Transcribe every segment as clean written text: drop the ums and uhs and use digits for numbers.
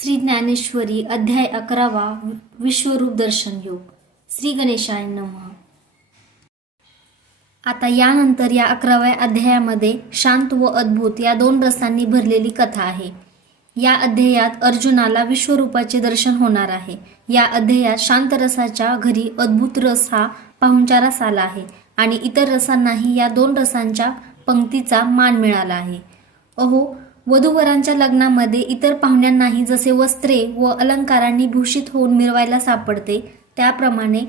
श्री ज्ञानेश्वरी अध्याय 11 विश्वरूप दर्शन योग. श्री गणेशाय नमः. आता यानंतर या 11व्या अध्यायामध्ये शांत व अद्भुत या दोन रसांनी भरलेली कथा आहे. या अध्यायात अर्जुनाला विश्वरूपाचे दर्शन होणार आहे. या अध्यायात शांत रसाच्या घरी अद्भुत रस हा पाहुणचारास आला आहे आणि इतर रसांनाही या दोन रसांच्या पंक्तीचा मान मिळाला आहे. अहो, वधूवरांच्या लग्नामध्ये इतर पाहुण्यांनाही जसे वस्त्रे व अलंकारांनी भूषित होऊन मिरवायला सापडते, त्याप्रमाणे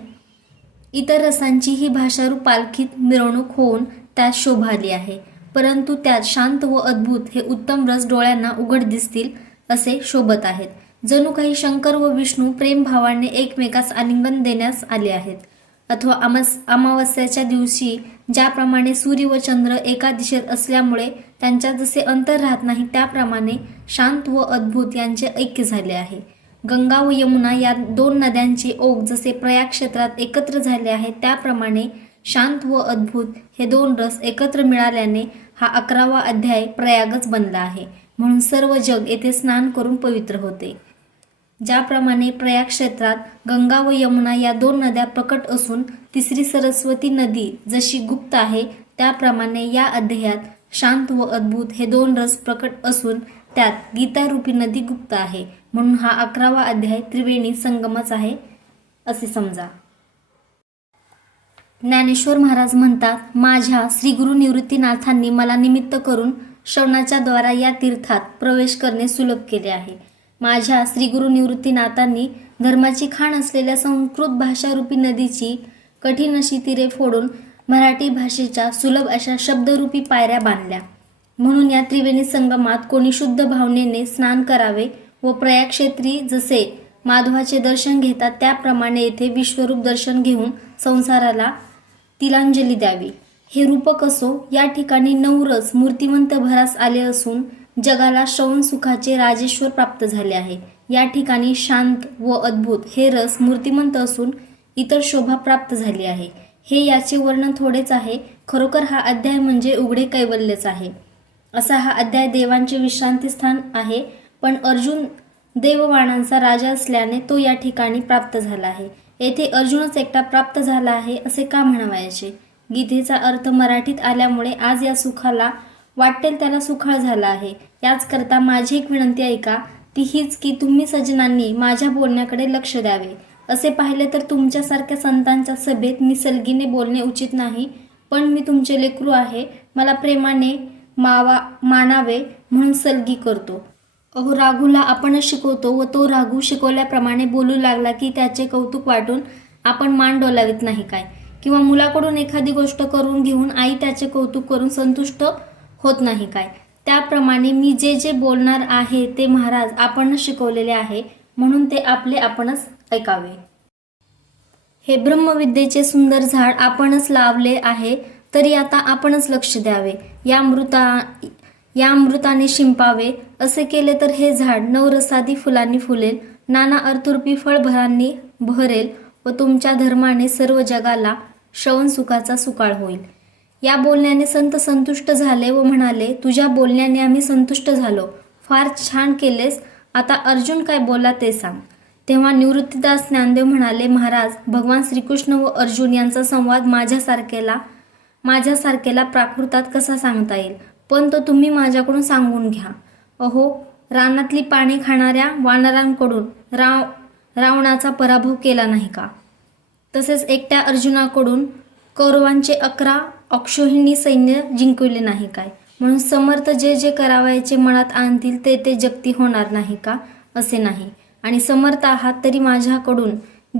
इतर रसांची ही भाषारूप पालखीत मिरवणूक होऊन त्यात शोभा आली आहे. परंतु त्यात शांत व अद्भुत हे उत्तम रस डोळ्यांना उघड दिसतील असे शोभत आहेत. जणू काही शंकर व विष्णू प्रेमभावाने एकमेकास आलिंगन देण्यास आले आहेत. अथवा अमावस्याच्या दिवशी ज्याप्रमाणे सूर्य व चंद्र एका दिशेत असल्यामुळे त्यांच्यात जसे अंतर राहत नाही, त्याप्रमाणे शांत व अद्भुत यांचे ऐक्य झाले आहे. गंगा व यमुना या दोन नद्यांचे ओघ जसे प्रयाग क्षेत्रात एकत्र झाले आहेत, त्याप्रमाणे शांत व अद्भुत हे दोन रस एकत्र मिळाल्याने हा 11वा अध्याय प्रयागच बनला आहे. म्हणून सर्व जग येथे स्नान करून पवित्र होते. ज्याप्रमाणे प्रयाग क्षेत्रात गंगा व यमुना या दोन नद्या प्रकट असून तिसरी सरस्वती नदी जशी गुप्त आहे, त्याप्रमाणे या अध्यायात शांत व अद्भुत हे दोन रस प्रकट असून त्यात गीता रूपी नदी गुप्त आहे. म्हणून हा 11वा अध्याय त्रिवेणी संगमच आहे असे समजा. ज्ञानेश्वर महाराज म्हणतात, माझ्या श्री गुरु निवृत्तीनाथांनी मला निमित्त करून श्रवणाच्या द्वारा या तीर्थात प्रवेश करणे सुलभ केले आहे. माझ्या श्री गुरु निवृत्तीनाथांनी धर्माची खाण असलेल्या संस्कृत भाषारूपी नदीची कठीण अशी तीरे फोडून मराठी भाषेच्या सुलभ अशा शब्दरूपी पायऱ्या बांधल्या. म्हणून या त्रिवेणी संगमात कोणी शुद्ध भावनेने स्नान करावे व प्रयाग क्षेत्री जसे माधवाचे दर्शन घेतात, त्याप्रमाणे येथे विश्वरूप दर्शन घेऊन संसाराला तिलांजली द्यावी. हे रूपक असो, या ठिकाणी 9 रस मूर्तिमंत भरास आले असून जगाला श्रवण सुखाचे राजेश्वर प्राप्त झाले आहे. या ठिकाणी शांत व अद्भुत हे रस मूर्तिमंत असून इतर शोभा प्राप्त झाली आहे. हे याचे वर्णन थोडेच आहे. खरोखर हा अध्याय म्हणजे उघडे कैवल्यच आहे. असा हा अध्याय देवांचे विश्रांतीस्थान आहे. पण अर्जुन देववाणांचा राजा असल्याने तो या ठिकाणी प्राप्त झाला आहे. येथे अर्जुनच एकटा प्राप्त झाला आहे असे का म्हणावायचे? गीतेचा अर्थ मराठीत आल्यामुळे आज या सुखाला वाटेल त्याला सुखाळ झाला आहे. याच करता माझी एक विनंती ऐका, ती हीच की तुम्ही सज्जनांनी माझ्या बोलण्याकडे लक्ष द्यावे. असे पाहिले तर तुमच्यासारख्या संतांच्या सभेत मी सलगीने बोलणे उचित नाही, पण मी तुमचे लेकरू आहे. मला प्रेमाने मानावे म्हणून सलगी करतो. अहो, राघूला आपणच शिकवतो व तो राघू शिकवल्याप्रमाणे बोलू लागला की त्याचे कौतुक वाटून आपण मान डोलावित नाही काय? किंवा मुलाकडून एखादी गोष्ट करून घेऊन आई त्याचे कौतुक करून संतुष्ट होत नाही काय? त्याप्रमाणे मी जे जे बोलणार आहे ते महाराज आपणच शिकवलेले आहे, म्हणून ते आपले आपणच ऐकावे. हे ब्रह्मविद्येचे सुंदर झाड आपणच लावले आहे, तरी आता आपणच लक्ष द्यावे. या अमृताने शिंपावे. असे केले तर हे झाड नवरसादी फुलांनी फुलेल, नाना अर्थरूपी फळभरांनी भरेल व तुमच्या धर्माने सर्व जगाला श्रवण सुखाचा सुकाळ होईल. या बोलण्याने संत संतुष्ट झाले व म्हणाले, तुझ्या बोलण्याने आम्ही संतुष्ट झालो. फार छान केलेस. आता अर्जुन काय बोलला ते सांग. तेव्हा निवृत्तीदास ज्ञानदेव म्हणाले, महाराज, भगवान श्रीकृष्ण व अर्जुन यांचा संवाद माझ्यासारखेला प्राकृतात कसा सांगता येईल? पण तो तुम्ही माझ्याकडून सांगून घ्या. अहो, रानातली पाने खाणाऱ्या वानरांकडून रावणाचा पराभव केला नाही का? तसेच एकट्या अर्जुनाकडून कौरवांचे 11 अक्षौहिणी सैन्य जिंकवले नाही काय? म्हणून समर्थ जे जे करावयाचे मनात आणतील ते ते जगती होणार नाही का? असे नाही. आणि समर्थ आहात तरी माझ्याकडून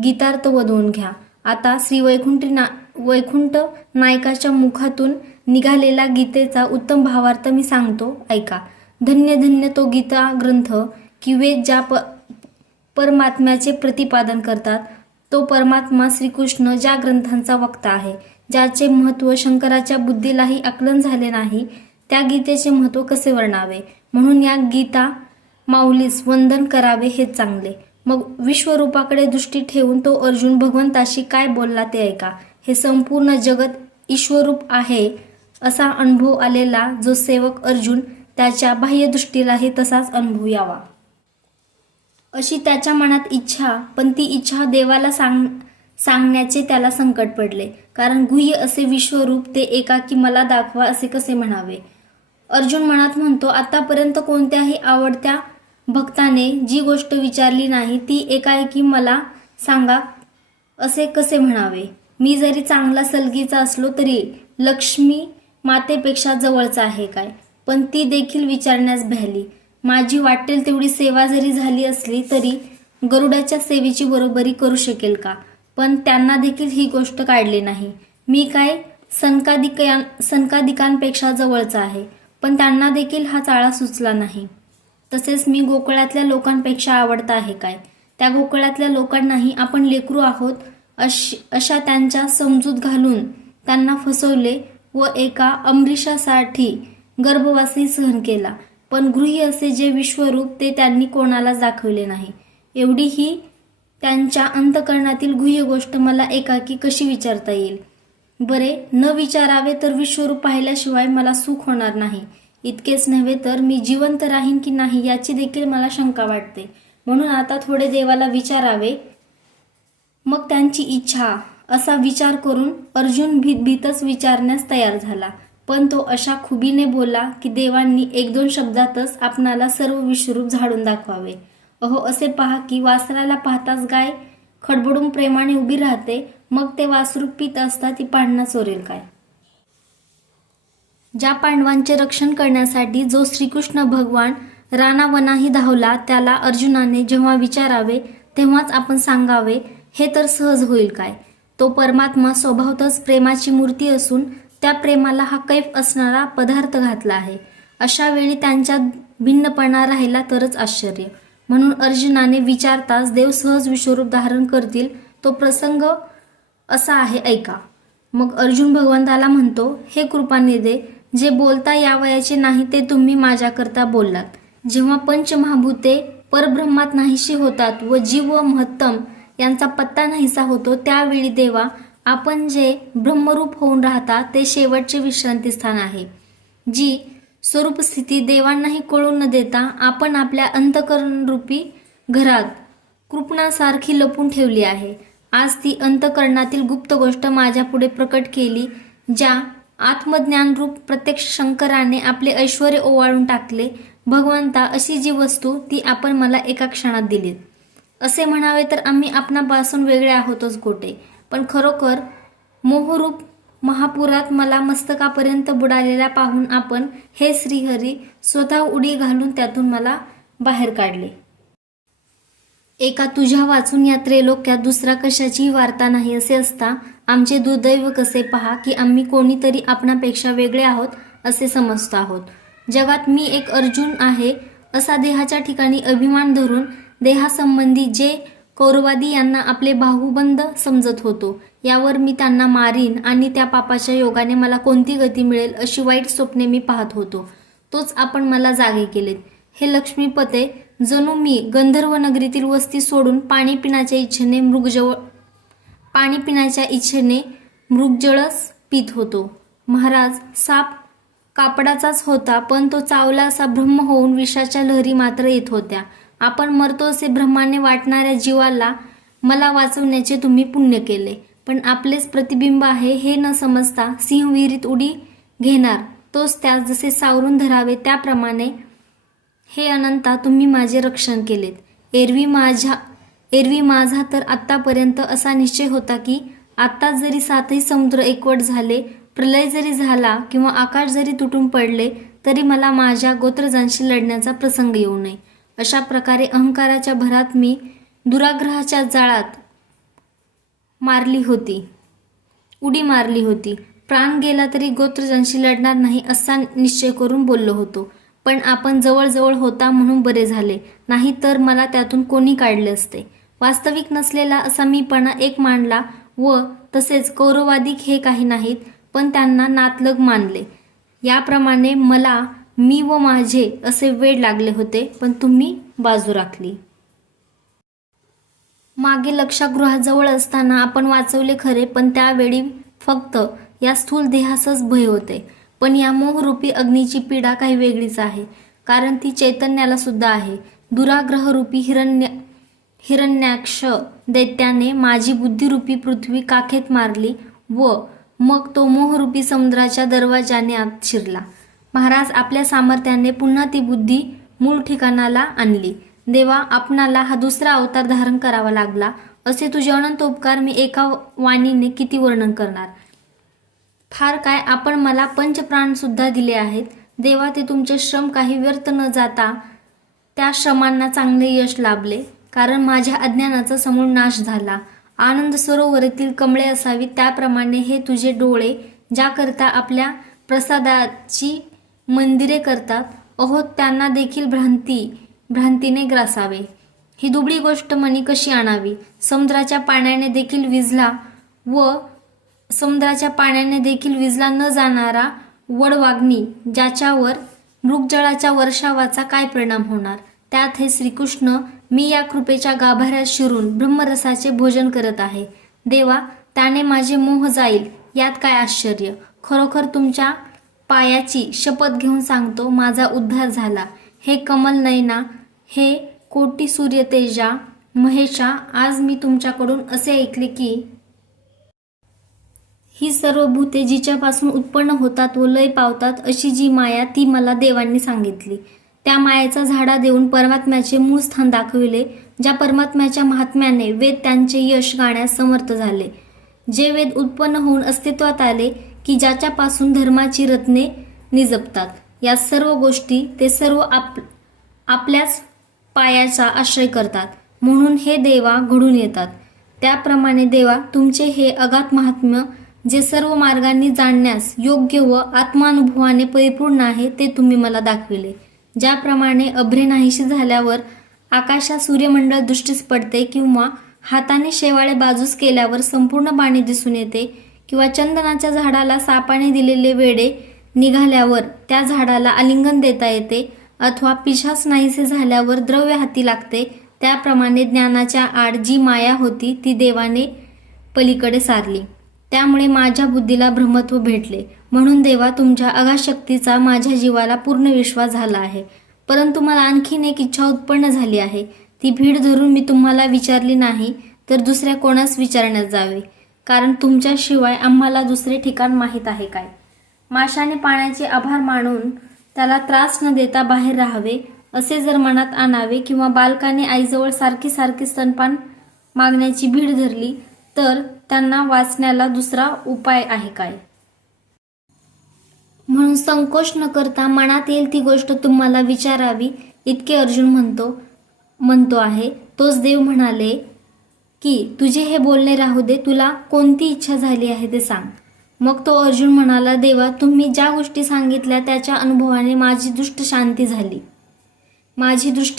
गीतार्थ वदवून घ्या. आता श्री वैकुंठ नायकाच्या मुखातून निघालेला गीतेचा उत्तम भावार्थ मी सांगतो, ऐका. धन्य धन्य तो गीता ग्रंथ की वेद ज्या परमात्म्याचे प्रतिपादन करतात. तो परमात्मा श्रीकृष्ण ज्या ग्रंथांचा वक्ता आहे, ज्याचे महत्त्व शंकराच्या बुद्धीलाही आकलन झाले नाही, त्या गीतेचे महत्त्व कसे वर्णावे? म्हणून या गीता माऊलीस वंदन करावे हेच चांगले. मग विश्वरूपाकडे दृष्टी ठेवून तो अर्जुन भगवंताशी काय बोलला ते ऐका. हे संपूर्ण जगत ईश्वरूप आहे असा अनुभव आलेला जो सेवक अर्जुन, त्याच्या बाह्यदृष्टीलाही तसाच अनुभव यावा. अशी त्याच्या मनात इच्छा, पण ती इच्छा देवाला सांगण्याचे त्याला संकट पडले. कारण गुह्य असे विश्वरूप ते एकाकी मला दाखवा असे कसे म्हणावे. अर्जुन मनात म्हणतो, आतापर्यंत कोणत्याही आवडत्या भक्ताने जी गोष्ट विचारली नाही ती एकाएकी मला सांगा असे कसे म्हणावे. मी जरी चांगला सलगीचा असलो तरी लक्ष्मी मातेपेक्षा जवळचा आहे काय. पण ती देखील विचारण्यास भ्याली. माझी वाटेल तेवढी सेवा जरी झाली असली तरी गरुडाच्या सेवेची बरोबरी करू शकेल का. पण त्यांना देखील ही गोष्ट काढली नाही. मी काय सनकादिकांपेक्षा जवळचा आहे, पण त्यांना देखील हा चाळा सुचला नाही. तसेच मी गोकुळातल्या लोकांपेक्षा आवडता आहे काय. त्या गोकुळातल्या लोकांनाही आपण लेकरू आहोत अशा त्यांच्या समजूत घालून त्यांना फसवले व एका अमरीशासाठी गर्भवासी सहन केला. पण गृही असे जे विश्वरूप ते त्यांनी कोणालाच दाखवले नाही. एवढी ही त्यांच्या अंतःकरणातील गुह्य गोष्ट मला एकाकी कशी विचारता येईल. बरे, न विचारावे तर विश्वरूप पाहिल्याशिवाय मला सुख होणार नाही. इतकेच नव्हे तर मी जिवंत राहीन की नाही याची देखील मला शंका वाटते. म्हणून आता थोडे देवाला विचारावे, मग त्यांची इच्छा असा विचार करून अर्जुन भीतच विचारण्यास तयार झाला. पण तो अशा खुबीने बोलला की देवांनी 1-2 शब्दातच आपणाला सर्व विश्वरूप झाडून दाखवावे. अहो, असे पहा की वासराला पाहताच गाय खडबडून प्रेमाने उभी राहते, मग ते वासरू पीत असता ती पाळणा चोरेल काय. ज्या पांडवांचे रक्षण करण्यासाठी जो श्रीकृष्ण भगवान रानावनाही धावला त्याला अर्जुनाने जेव्हा विचारावे तेव्हाच आपण सांगावे हे तर सहज होईल काय. तो परमात्मा स्वभावतच प्रेमाची मूर्ती असून त्या प्रेमाला हा कैफ असणारा पदार्थ घातला आहे. अशा वेळी त्यांच्यात भिन्नपणा राहिला तरच आश्चर्य. म्हणून अर्जुनाने विचारताच देव सहज विश्वरूप धारण करतील तो प्रसंग असा आहे, ऐका. मग अर्जुन भगवंताला म्हणतो, हे कृपानिधे, जे बोलता यावयाचे नाही ते तुम्ही माझ्याकरता बोललात. जेव्हा पंचमहाभूते परब्रह्मात नाहीशी होतात व जीव व महत्तम यांचा पत्ता नाहीसा होतो त्यावेळी देवा आपण जे ब्रह्मरूप होऊन राहता ते शेवटचे विश्रांती स्थान आहे. जी स्वरूप स्थिती देवांनाही कळून न देता आपण आपल्या अंतःकरणरूपी घरात कृपणासारखी लपून ठेवली आहे. आज ती अंतःकरणातील गुप्त गोष्ट माझ्या पुढे प्रकट केली. ज्या आत्मज्ञानरूप प्रत्यक्ष शंकराने आपले ऐश्वर्य ओवाळून टाकले. भगवंता, अशी जी वस्तू ती आपण मला एका क्षणात दिलीत. असे म्हणावे तर आम्ही आपणापासून वेगळे आहोतच गोटे. पण खरोखर मोहरूप महापुरात मला मस्तकापर्यंत बुडालेला पाहून आपण हे श्रीहरी स्वतः उडी घालून त्यातून मला बाहेर काढले. एका तुझ्या वाचून या त्रैलोक्यात दुसरा कशाचीही वार्ता नाही असे असता आमचे दुर्दैव कसे पहा की आम्ही कोणीतरी आपणापेक्षा वेगळे आहोत असे समजतो आहोत. जगात मी एक अर्जुन आहे असा देहाच्या ठिकाणी अभिमान धरून देहासंबंधी जे कौरवादी यांना आपले बाहुबंद समजत होतो, यावर मी त्यांना मारीन आणि त्या पापाच्या योगाने मला कोणती गती मिळेल अशी वाईट स्वप्ने मी पाहत होतो. तोच आपण मला जागे केलेत. हे लक्ष्मीपते, जणू मी गंधर्व नगरीतील वस्ती सोडून पाणी पिण्याच्या इच्छेने मृगजळच पीत होतो. महाराज, साप कापडाचाच होता, पण तो चावला असा ब्रह्म होऊन विषाच्या लहरी मात्र येत होत्या. आपण मरतो असे ब्रह्माने वाटणाऱ्या जीवाला मला वाचवण्याचे तुम्ही पुण्य केले. पण आपलेच प्रतिबिंब आहे हे न समजता सिंह विहिरीत उडी घेणार तोच त्यास जसे सावरून धरावे त्याप्रमाणे हे अनंता तुम्ही माझे रक्षण केलेत. एरवी माझा तर आत्तापर्यंत असा निश्चय होता की आत्ताच जरी 7ही समुद्र एकवट झाले, प्रलय जरी झाला किंवा आकाश जरी तुटून पडले तरी मला माझ्या गोत्रजांशी लढण्याचा प्रसंग येऊ नये. अशा प्रकारे अहंकाराच्या भरात मी दुराग्रहाच्या जाळात उडी मारली होती. प्राण गेला तरी गोत्रजांशी लढणार नाही असा निश्चय करून बोललो होतो. पण आपण जवळजवळ होता म्हणून बरे झाले, नाही तर मला त्यातून कोणी काढले असते. वास्तविक नसलेला असा मीपणा एक मांडला व तसेच कौरवादिक हे काही नाहीत, पण त्यांना नातलग मानले. याप्रमाणे मला मी व माझे असे वेड लागले होते, पण तुम्ही बाजू राखली. मागे लक्षागृहाजवळ असताना आपण वाचवले खरे, पण त्यावेळी फक्त या स्थूल देहासच भय होते. पण या मोहरूपी अग्नीची पीडा काही वेगळीच आहे, कारण ती चैतन्याला सुद्धा आहे. दुराग्रहरूपी हिरण्याक्ष दैत्याने माझी बुद्धिरूपी पृथ्वी काखेत मारली व मग तो मोहरूपी समुद्राच्या दरवाजाने आत शिरला. महाराज आपल्या सामर्थ्याने पुन्हा ती बुद्धी मूळ ठिकाणाला आणली. देवा, आपणाला हा दुसरा अवतार धारण करावा लागला, असे तुझे अनंत उपकार मी एका वाणीने किती वर्णन करणार. फार काय, आपण मला पंचप्राण सुद्धा दिले आहेत. देवा, ते तुमचे श्रम काही व्यर्थ न जाता त्या श्रमांना चांगले यश लाभले, कारण माझ्या अज्ञानाचा समूळ नाश झाला. आनंद सरोवरातील कमळे असावी त्याप्रमाणे हे तुझे डोळे ज्याकरिता आपल्या प्रसादाची मंदिरे करतात, अहो त्यांना देखील भ्रांतीने ग्रासावे. ही दुबळी गोष्ट मनी कशी आणावी. समुद्राच्या पाण्याने देखील विजला न जाणारा वडवाग्नी, ज्याच्यावर मृगजळाच्या वर्षावाचा काय परिणाम होणार. त्यात हे श्रीकृष्ण मी या कृपेच्या गाभाऱ्यात शिरून ब्रह्मरसाचे भोजन करत आहे. देवा, त्याने माझे मोह जाईल यात काय आश्चर्य. खरोखर तुमच्या पायाची शपथ घेऊन सांगतो, माझा उद्धार झाला. हे कमल नयना, हे कोटी सूर्यतेजा महेशा, आज मी तुमच्याकडून असे ऐकले की ही सर्व भूते जिच्यापासून उत्पन्न होतात व लय पावतात अशी जी माया, ती मला देवांनी सांगितली. त्या मायेचा झाडा देऊन परमात्म्याचे मूळ स्थान दाखविले. ज्या परमात्म्याच्या महात्म्याने वेद त्यांचे यश गाण्यास समर्थ झाले. जे वेद उत्पन्न होऊन अस्तित्वात आले की ज्याच्यापासून धर्माची रत्ने निजपतात. या सर्व गोष्टी ते सर्व आपल्याच पायाचा आश्रय करतात, म्हणून हे देवा घडून येतात. त्याप्रमाणे देवा, तुमचे हे अगाध महात्म्य जे सर्व मार्गांनी जाणण्यास योग्य व आत्मानुभवाने परिपूर्ण आहे, ते तुम्ही मला दाखविले. ज्याप्रमाणे अभ्रे नाहीशी झाल्यावर आकाशात सूर्यमंडळ दृष्टीस पडते, किंवा हाताने शेवाळे बाजूस केल्यावर संपूर्ण पाणी दिसून येते, किंवा चंदनाच्या झाडाला सापाने दिलेले वेडे निघाल्यावर त्या झाडाला आलिंगन देता येते, अथवा पिशाच नाहीसे झाल्यावर द्रव्य हाती लागते, त्याप्रमाणे ज्ञानाच्या आड जी माया होती ती देवाने पलीकडे सारली. त्यामुळे माझ्या बुद्धीला ब्रह्मत्व भेटले. म्हणून देवा, तुमच्या अगाध शक्तीचा माझ्या जीवाला पूर्ण विश्वास झाला आहे. परंतु मला आणखीन एक इच्छा उत्पन्न झाली आहे. ती भीड धरून मी तुम्हाला विचारली नाही तर दुसऱ्या कोणास विचारण्यात जावे, कारण तुमच्याशिवाय आम्हाला दुसरे ठिकाण माहीत आहे काय. माशाने पाण्याचे आभार मानून त्याला त्रास न देता बाहेर राहावे असे जर मनात आणावे, किंवा बालकाने आईजवळ सारखी सारखी स्तनपान मागण्याची भीड धरली तर त्यांना वाचण्याला दुसरा उपाय आहे काय. म्हणून संकोच न करता मनात येईल ती गोष्ट तुम्हाला विचारावी इतके अर्जुन म्हणतो आहे. तोच देव म्हणाले की तुझे हे बोलणे राहू दे, तुला कोणती इच्छा झाली आहे ते सांग. मग तो अर्जुन म्हणाला, देवा, तुम्ही ज्या गोष्टी सांगितल्या त्याच्या अनुभवाने माझी दृष्टी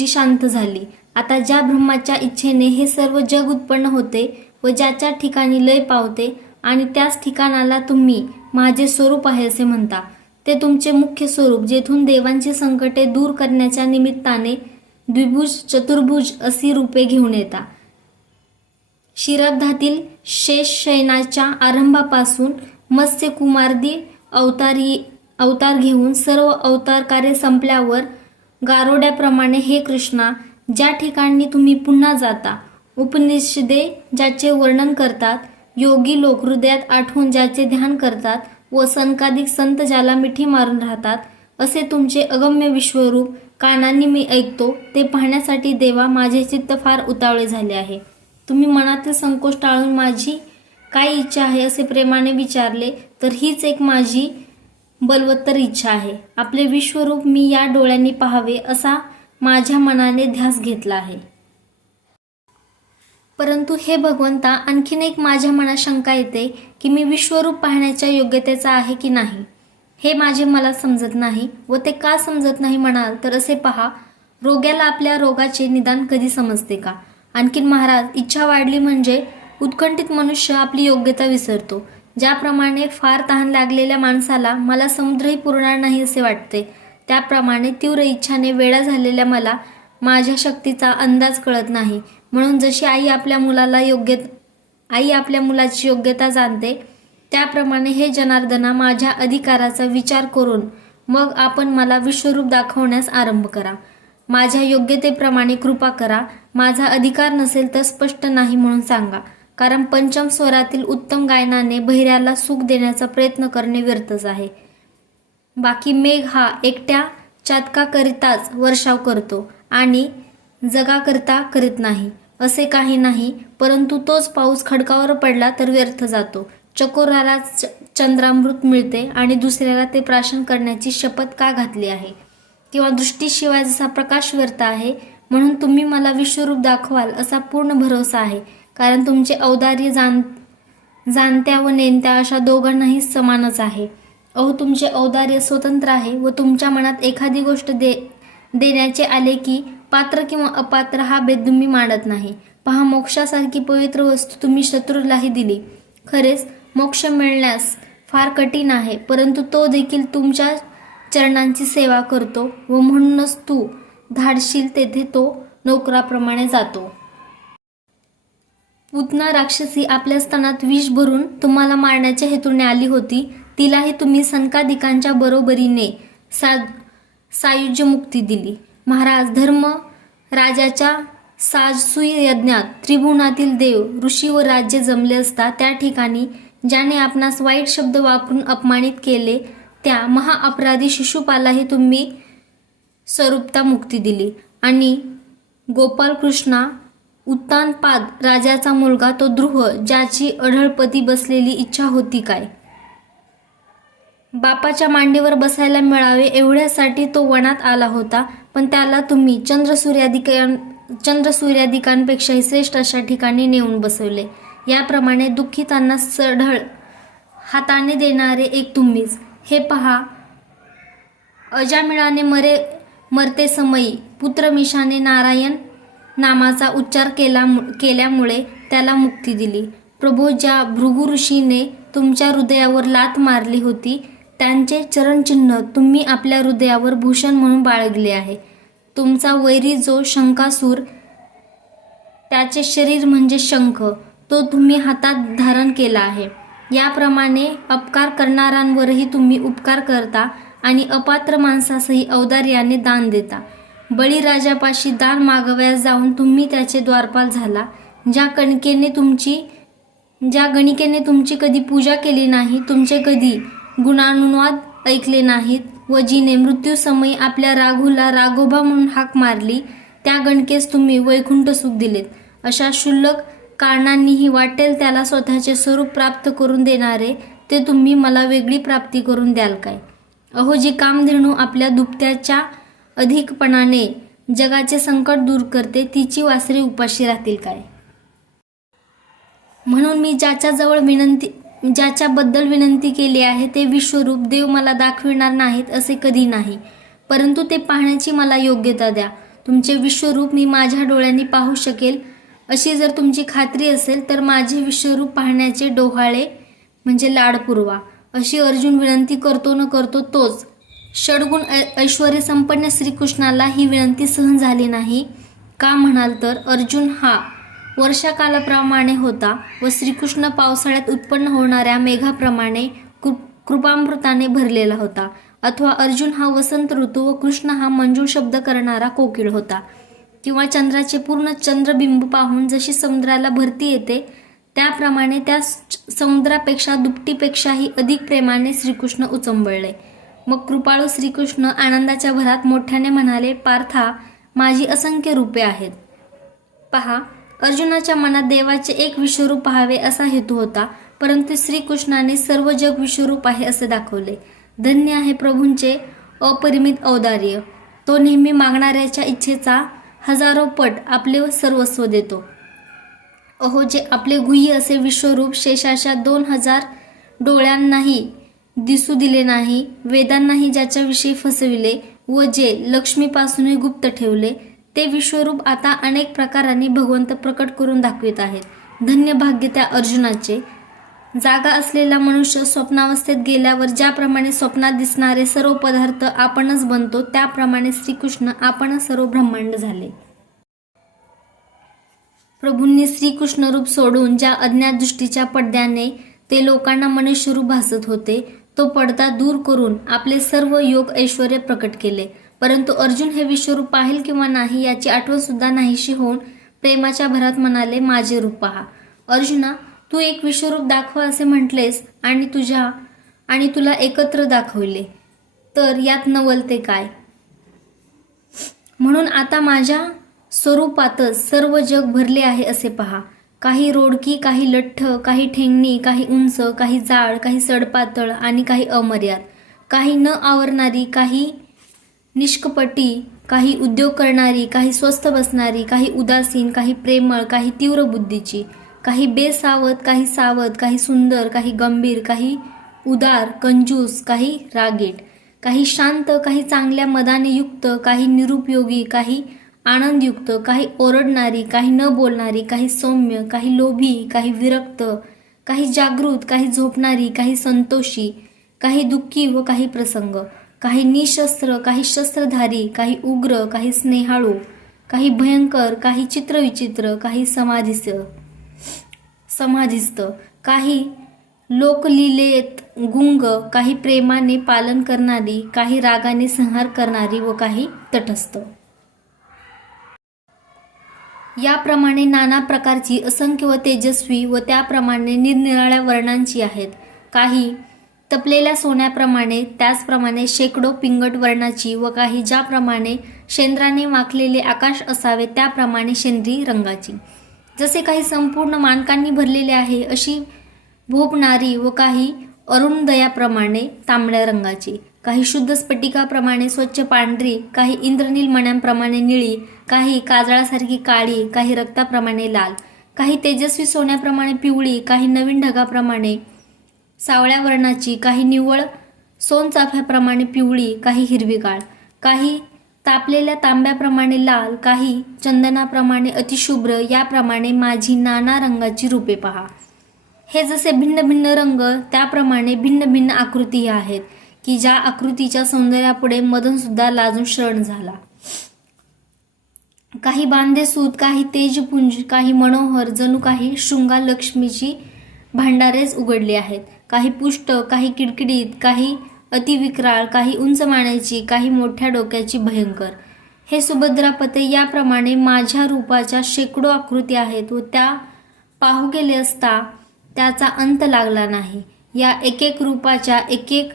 शांत झाली. आता ज्या ब्रह्माच्या इच्छेने हे सर्व जग उत्पन्न होते व ज्याच्या ठिकाणी लय पावते आणि त्याच ठिकाणाला तुम्ही माझे स्वरूप आहे असे म्हणता, ते तुमचे मुख्य स्वरूप, जेथून देवांची संकटे दूर करण्याच्या निमित्ताने द्विभुज चतुर्भुज अशी रूपे घेऊन येता. शिरब्धातील शेषशयनाच्या आरंभापासून मत्स्य कुमार्दी अवतार घेऊन सर्व अवतार कार्य संपल्यावर गारोड्याप्रमाणे हे कृष्णा, ज्या ठिकाणी तुम्ही पुन्हा जाता, उपनिषदे ज्याचे वर्णन करतात, योगी लोक हृदयात आठवून ज्याचे ध्यान करतात व सनकादिक संत ज्याला मिठी मारून राहतात, असे तुमचे अगम्य विश्वरूप कानांनी मी ऐकतो, ते पाहण्यासाठी देवा माझे चित्त फार उतावळे झाले आहे. तुम्ही मनातील संकोच टाळून माझी काय इच्छा आहे असे प्रेमाने विचारले तर हीच एक माझी बलवत्तर इच्छा आहे. आपले विश्वरूप मी या डोळ्यांनी पाहावे असा माझ्या मनाने ध्यास घेतला आहे. परंतु हे भगवंता, आणखीन एक माझ्या मनात शंका येते की मी विश्वरूप पाहण्याच्या योग्यतेचा आहे की नाही, हे माझे मला समजत नाही. व ते का समजत नाही म्हणाल तर असे पहा, रोग्याला आपल्या रोगाचे निदान कधी समजते का. आणखीन महाराज, इच्छा वाढली म्हणजे उत्कंठित मनुष्य आपली योग्यता विसरतो. ज्याप्रमाणे फार तहान लागलेल्या माणसाला मला समुद्रही पुरणार नाही असे वाटते, त्याप्रमाणे तीव्र इच्छाने वेडा झालेल्या मला माझ्या शक्तीचा अंदाज कळत नाही. म्हणून जशी आई आपल्या मुलाची योग्यता जाणते, त्याप्रमाणे हे जनार्दना माझ्या अधिकाराचा विचार करून मग आपण मला विश्वरूप दाखवण्यास आरंभ करा. माझ्या योग्यतेप्रमाणे कृपा करा. माझा अधिकार नसेल तर स्पष्ट नाही म्हणून सांगा. कारण पंचम स्वरातील उत्तम गायनाने बहिऱ्याला सुख देण्याचा प्रयत्न करणे व्यर्थच आहे. बाकी मेघ हा एकट्या चातकाकरिताच वर्षाव करतो आणि जगाकरिता करीत नाही असे काही नाही. परंतु तोच पाऊस खडकावर पडला तर व्यर्थ जातो. चकोराला चंद्रामृत मिळते आणि दुसऱ्याला ते प्राशन करण्याची शपथ का घातली आहे? किंवा दृष्टीशिवाय जसा प्रकाश व्यर्थ आहे, म्हणून तुम्ही मला विश्वरूप दाखवाल असा पूर्ण भरोसा आहे. कारण तुमचे औदार्य जाणत्या व नेणत्या अशा दोघांनाही समानच आहे. अहो, तुमचे औदार्य स्वतंत्र आहे व तुमच्या मनात एखादी गोष्ट देण्याचे आले की पात्र किंवा अपात्र हा भेद तुम्ही मांडत नाही. पहा, मोक्षासारखी पवित्र वस्तू तुम्ही शत्रूलाही दिली. खरेच मोक्ष मिळण्यास फार कठीण आहे, परंतु तो देखील तुमच्या चरणांची सेवा करतो व म्हणूनच तू धाडशील तेथे तो नोकराप्रमाणे जातो. पूतना राक्षसी आपल्या स्तनात विष भरून तुम्हाला मारण्याच्या हेतूने आली होती. तिलाही तुम्ही सनकादिकांच्या बरोबरीने सायुज्य मुक्ती दिली. महाराज, धर्म राजाच्या साजसूय यज्ञात त्रिभुवनातील देव, ऋषी व राज्य जमले असता त्या ठिकाणी ज्याने आपणास वाईट शब्द वापरून अपमानित केले त्या महाअपराधी शिशुपालाही तुम्ही स्वरूपता मुक्ती दिली. आणि गोपालकृष्णा उत्तानपाद राजाचा मुलगा तो ध्रुव, ज्याची अढळपती बसलेली इच्छा होती काय? बापाच्या मांडीवर बसायला मिळावे एवढ्यासाठी तो वनात आला होता, पण त्याला तुम्ही चंद्रसूर्यादिकांपेक्षाही श्रेष्ठ अशा ठिकाणी नेऊन बसवले. याप्रमाणे दुःखितांना सढळ हाताने देणारे एक तुम्हीच. हे पहा, अजामिळाने मरते समयी पुत्रमिशाने नारायण नामाचा उच्चार केल्यामुळे त्याला मुक्ती दिली. प्रभो, ज्या भृगु ऋषीने तुमच्या हृदयावर लात मारली होती त्यांचे चरणचिन्ह तुम्ही आपल्या हृदयावर भूषण म्हणून बाळगले आहे. तुमचा वैरी जो शंकासूर, त्याचे शरीर म्हणजे शंख, तो तुम्ही हातात धारण केला आहे. याप्रमाणे अपकार करणाऱ्यांवरही तुम्ही उपकार करता आणि अपात्र माणसासही औदार्याने दान देता. बळीराजापाशी दान मागव्यास जाऊन तुम्ही त्याचे द्वारपाल झाला. ज्या गणिकेने तुमची कधी पूजा केली नाही, तुमचे कधी गुणानुवाद ऐकले नाहीत व जिने मृत्यूसमयी आपल्या राघूला राघोबा म्हणून हाक मारली, त्या गणकेस तुम्ही वैकुंठ सुख दिलेत. अशा क्षुल्लक कारणांनीही वाटेल त्याला स्वतःचे स्वरूप प्राप्त करून देणारे ते तुम्ही मला वेगळी प्राप्ती करून द्याल काय? अहो, जी कामधेनू आपल्या दुभत्याच्या अधिकपणाने जगाचे संकट दूर करते, तिची वासरे उपाशी राहतील काय? म्हणून मी ज्याच्याबद्दल विनंती केली आहे ते विश्वरूप देव मला दाखविणार नाहीत असे कधी नाही, परंतु ते पाहण्याची मला योग्यता द्या. तुमचे विश्वरूप मी माझ्या डोळ्यांनी पाहू शकेल अशी जर तुमची खात्री असेल तर माझे विश्वरूप पाहण्याचे डोहाळे म्हणजे लाड पुरवा. अशी अर्जुन विनंती करतो न करतो तोच षडगुण ऐश्वर्य संपन्न श्रीकृष्णाला ही विनंती सहन झाली नाही. का म्हणाल तर अर्जुन हा वर्षाकालाप्रमाणे होता व श्रीकृष्ण पावसाळ्यात उत्पन्न होणाऱ्या मेघाप्रमाणे कृपामृताने भरलेला होता. अथवा अर्जुन हा वसंत ऋतू व कृष्ण हा मंजूळ शब्द करणारा कोकिळ होता. किंवा चंद्राचे पूर्ण चंद्रबिंब पाहून जशी समुद्राला भरती येते त्याप्रमाणे त्या समुद्रापेक्षा दुपटीपेक्षाही अधिक प्रेमाने श्रीकृष्ण उचंबळले. मग कृपाळू श्रीकृष्ण आनंदाच्या भरात मोठ्याने म्हणाले, पार्था, माझी असंख्य रूपे आहेत. पहा, अर्जुनाच्या मनात देवाचे एक विश्वरूप पाहावे असा हेतू होता, परंतु श्रीकृष्णाने सर्व जग विश्वरूप आहे असे दाखवले. धन्य आहे प्रभूंचे अपरिमित औदार्य. तो नेहमी मागणाऱ्याच्या इच्छेचा हजारो पट आपले सर्वस्व देतो. अहो, जे आपले गुह्य असे विश्वरूप शेषाच्या 2000 डोळ्यांनाही दिसू दिले नाही, वेदांनाही ज्याच्याविषयी फसविले व जे लक्ष्मीपासूनही गुप्त ठेवले, ते विश्वरूप आता अनेक प्रकारांनी भगवंत प्रकट करून दाखवित आहेत. धन्य भाग्य त्या अर्जुनाचे. जागा असलेला मनुष्य स्वप्नावस्थेत गेल्यावर ज्याप्रमाणे स्वप्नात दिसणारे सर्व पदार्थ आपणच बनतो, त्याप्रमाणे श्रीकृष्ण आपणच सर्व ब्रह्मांड झाले. प्रभूंनी श्रीकृष्ण रूप सोडून ज्या अज्ञात दृष्टीच्या पडद्याने ते लोकांना मनुष्यरूप भासत होते, तो पडदा दूर करून आपले सर्व योग ऐश्वर्य प्रकट केले. परंतु अर्जुन हे विश्वरूप पाहिल किंवा नाही याची आठवण सुद्धा नाहीशी होऊन प्रेमाच्या भरात म्हणाले, माझे रूप पहा. अर्जुना, तू एक विश्वरूप दाखवा असे म्हटलेस आणि तुला एकत्र दाखवले, तर यात नवलते काय? म्हणून आता माझ्या स्वरूपातच सर्व जग भरले आहे असे पहा. काही रोडकी, काही लठ्ठ, काही ठेंगणी, काही उंच, काही जाड, काही सडपातळ आणि काही अमर्याद, काही न आवरणारी, काही निष्कपटी, काही उद्योग करणारी, काही स्वस्थ बसणारी, काही उदासीन, काही प्रेमळ, काही तीव्र बुद्धीची, काही बेसावध, काही सावध, काही सुंदर, काही गंभीर, काही उदार, कंजूस, काही रागीट, काही शांत, काही चांगल्या मदाने युक्त, काही निरुपयोगी, काही आनंदयुक्त, काही ओरडणारी, काही न बोलणारी, काही सौम्य, काही लोभी, काही विरक्त, काही जागृत, काही झोपणारी, काही संतोषी, काही दुःखी व काही प्रसंग, काही निशस्त्र, काही शस्त्रधारी, काही उग्र, काही स्नेहाळू, काही भयंकर, काही चित्रविचित्र, काही समाधिस्थ, काही लोकलीलेत गुंग, काही प्रेमाने पालन करणारी, काही रागाने संहार करणारी व काही तटस्थ. याप्रमाणे नाना प्रकारची, असंख्य व तेजस्वी व त्याप्रमाणे निरनिराळ्या वर्णांची आहेत. काही तपलेल्या सोन्याप्रमाणे, त्याचप्रमाणे शेकडो पिंगट वर्णाची, व काही ज्याप्रमाणे शेंद्राने माखलेले आकाश असावे त्याप्रमाणे शेंद्री रंगाची. जसे काही संपूर्ण मानकांनी भरलेले आहे अशी भोपणारी, व काही अरुणोदयाप्रमाणे तांबड्या रंगाची, काही शुद्ध स्फटिकाप्रमाणे स्वच्छ पांढरी, काही इंद्रनील मण्यांप्रमाणे निळी, काही काजळासारखी काळी, काही रक्ताप्रमाणे लाल, काही तेजस्वी सोन्याप्रमाणे पिवळी, काही नवीन ढगाप्रमाणे सावळ्या वर्णाची, काही निव्वळ सोनचाफ्याप्रमाणे पिवळी, काही हिरवीगाळ, काही तापलेल्या तांब्याप्रमाणे लाल, काही चंदनाप्रमाणे अतिशुभ्र, याप्रमाणे माझी नाना रंगाची रूपे पहा. हे जसे भिन्न भिन्न रंग, त्याप्रमाणे भिन्न भिन्न आकृती आहेत, की ज्या आकृतीच्या सौंदर्यापुढे मदन सुद्धा लाजून शरण झाला. काही बांधेसूत, काही तेजपुंज, काही मनोहर, जणू काही शृंगालक्ष्मीची भांडारेच उघडली आहेत, काही पुष्ट, काही किडकिडीत, काही अतिविक्राळ, काही उंच मानेची, काही मोठ्या डोक्याची भयंकर. हे सुभद्रापते, याप्रमाणे माझ्या रूपाच्या शेकडो आकृती आहेत व त्या पाहू गेले असता त्याचा अंत लागला नाही. या एक रूपाच्या एक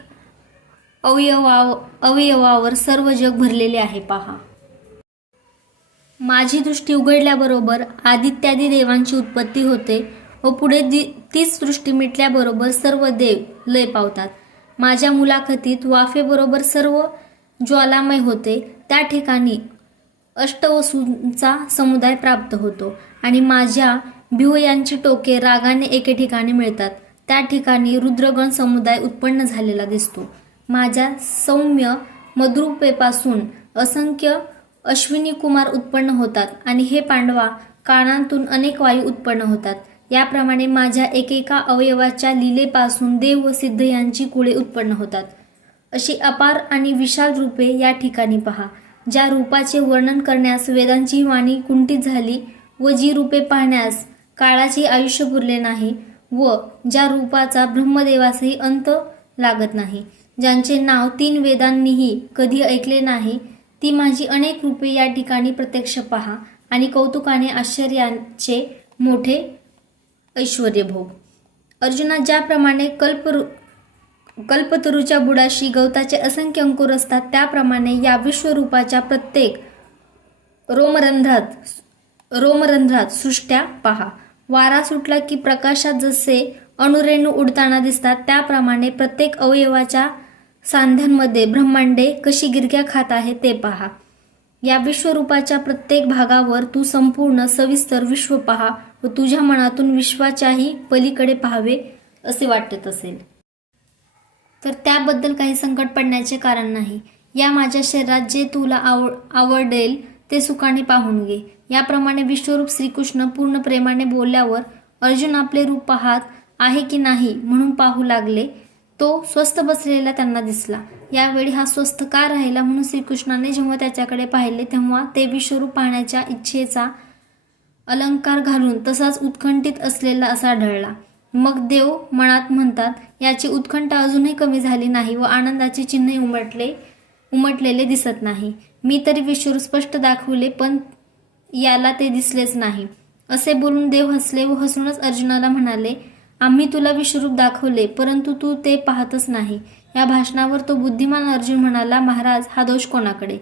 अवयवावर सर्व जग भरलेले आहे पहा. माझी दृष्टी उघडल्याबरोबर आदित्यादी देवांची उत्पत्ती होते व पुढे तीच दृष्टी मिटल्याबरोबर सर्व देव लय पावतात. माझ्या मुलाखतीत वाफेबरोबर सर्व ज्वालामय होते. त्या ठिकाणी अष्टवसूंचा समुदाय प्राप्त होतो आणि माझ्या भिवयांची टोके रागाने एके ठिकाणी मिळतात. त्या ठिकाणी रुद्रगण समुदाय उत्पन्न झालेला दिसतो. माझ्या सौम्य मधुरूपेपासून असंख्य अश्विनी कुमार उत्पन्न होतात आणि हे पांडवा, कानांतून अनेक वायू उत्पन्न होतात. याप्रमाणे माझ्या एकेका अवयवाच्या लीलेपासून देव व सिद्ध यांची कुळे उत्पन्न होतात. अशी अपार आणि विशाल रूपे या ठिकाणी पहा. ज्या रूपाचे वर्णन करण्यास वेदांची वाणी कुंठित झाली व जी रूपे पाहण्यास काळाची आयुष्य पुरले नाही व ज्या रूपाचा ब्रह्मदेवासही अंत लागत नाही, ज्यांचे नाव 3 वेदांनीही कधी ऐकले नाही, ती माझी अनेक रूपे या ठिकाणी प्रत्यक्ष पहा आणि कौतुकाने आश्चर्याचे मोठे ऐश्वर्य भोग. अर्जुना, ज्याप्रमाणे कल्पतरूच्या बुडाशी गवताचे असंख्य अंकुर असतात, त्याप्रमाणे या विश्वरूपाच्या प्रत्येक रोमरंध्रात सृष्ट्या पहा. वारा सुटला की प्रकाशात जसे अणुरेणू उडताना दिसतात, त्याप्रमाणे प्रत्येक अवयवाच्या सांध्यांमध्ये ब्रह्मांडे कशी गिरक्या खात आहे ते पहा. या विश्वरूपाच्या प्रत्येक भागावर तू संपूर्ण सविस्तर विश्व पहा व तुझ्या मनातून विश्वाच्याही पलीकडे पाहावे असे वाटत असेल तर त्याबद्दल काही संकट पडण्याचे कारण नाही. या माझ्या शरीरात जे तुला आवडेल ते सुखाने पाहून घे. याप्रमाणे विश्वरूप श्रीकृष्ण पूर्ण प्रेमाने बोलल्यावर अर्जुन आपले रूप पाहत आहे की नाही म्हणून पाहू लागले. तो स्वस्थ बसलेला त्यांना दिसला. यावेळी हा स्वस्थ का राहिला म्हणून श्रीकृष्णाने जेव्हा त्याच्याकडे पाहिले तेव्हा ते विश्वरूप पाहण्याच्या इच्छेचा अलंकार घालून तसाच उत्कंठित असलेला असा आढळला. मग देव मनात म्हणतात, याची उत्कंठा अजूनही कमी झाली नाही व आनंदाचे चिन्ह उमटले उमटलेले दिसत नाही. मी तरी विश्वरूप स्पष्ट दाखवले, पण याला ते दिसलेच नाही. असे बोलून देव हसले व हसूनच अर्जुनाला म्हणाले, आम्ही तुला विश्वरूप दाखवले, परंतु तू ते पाहतच नाही. या भाषणावर तो बुद्धिमान अर्जुन म्हणाला, महाराज, हा दोष कोणाकडे?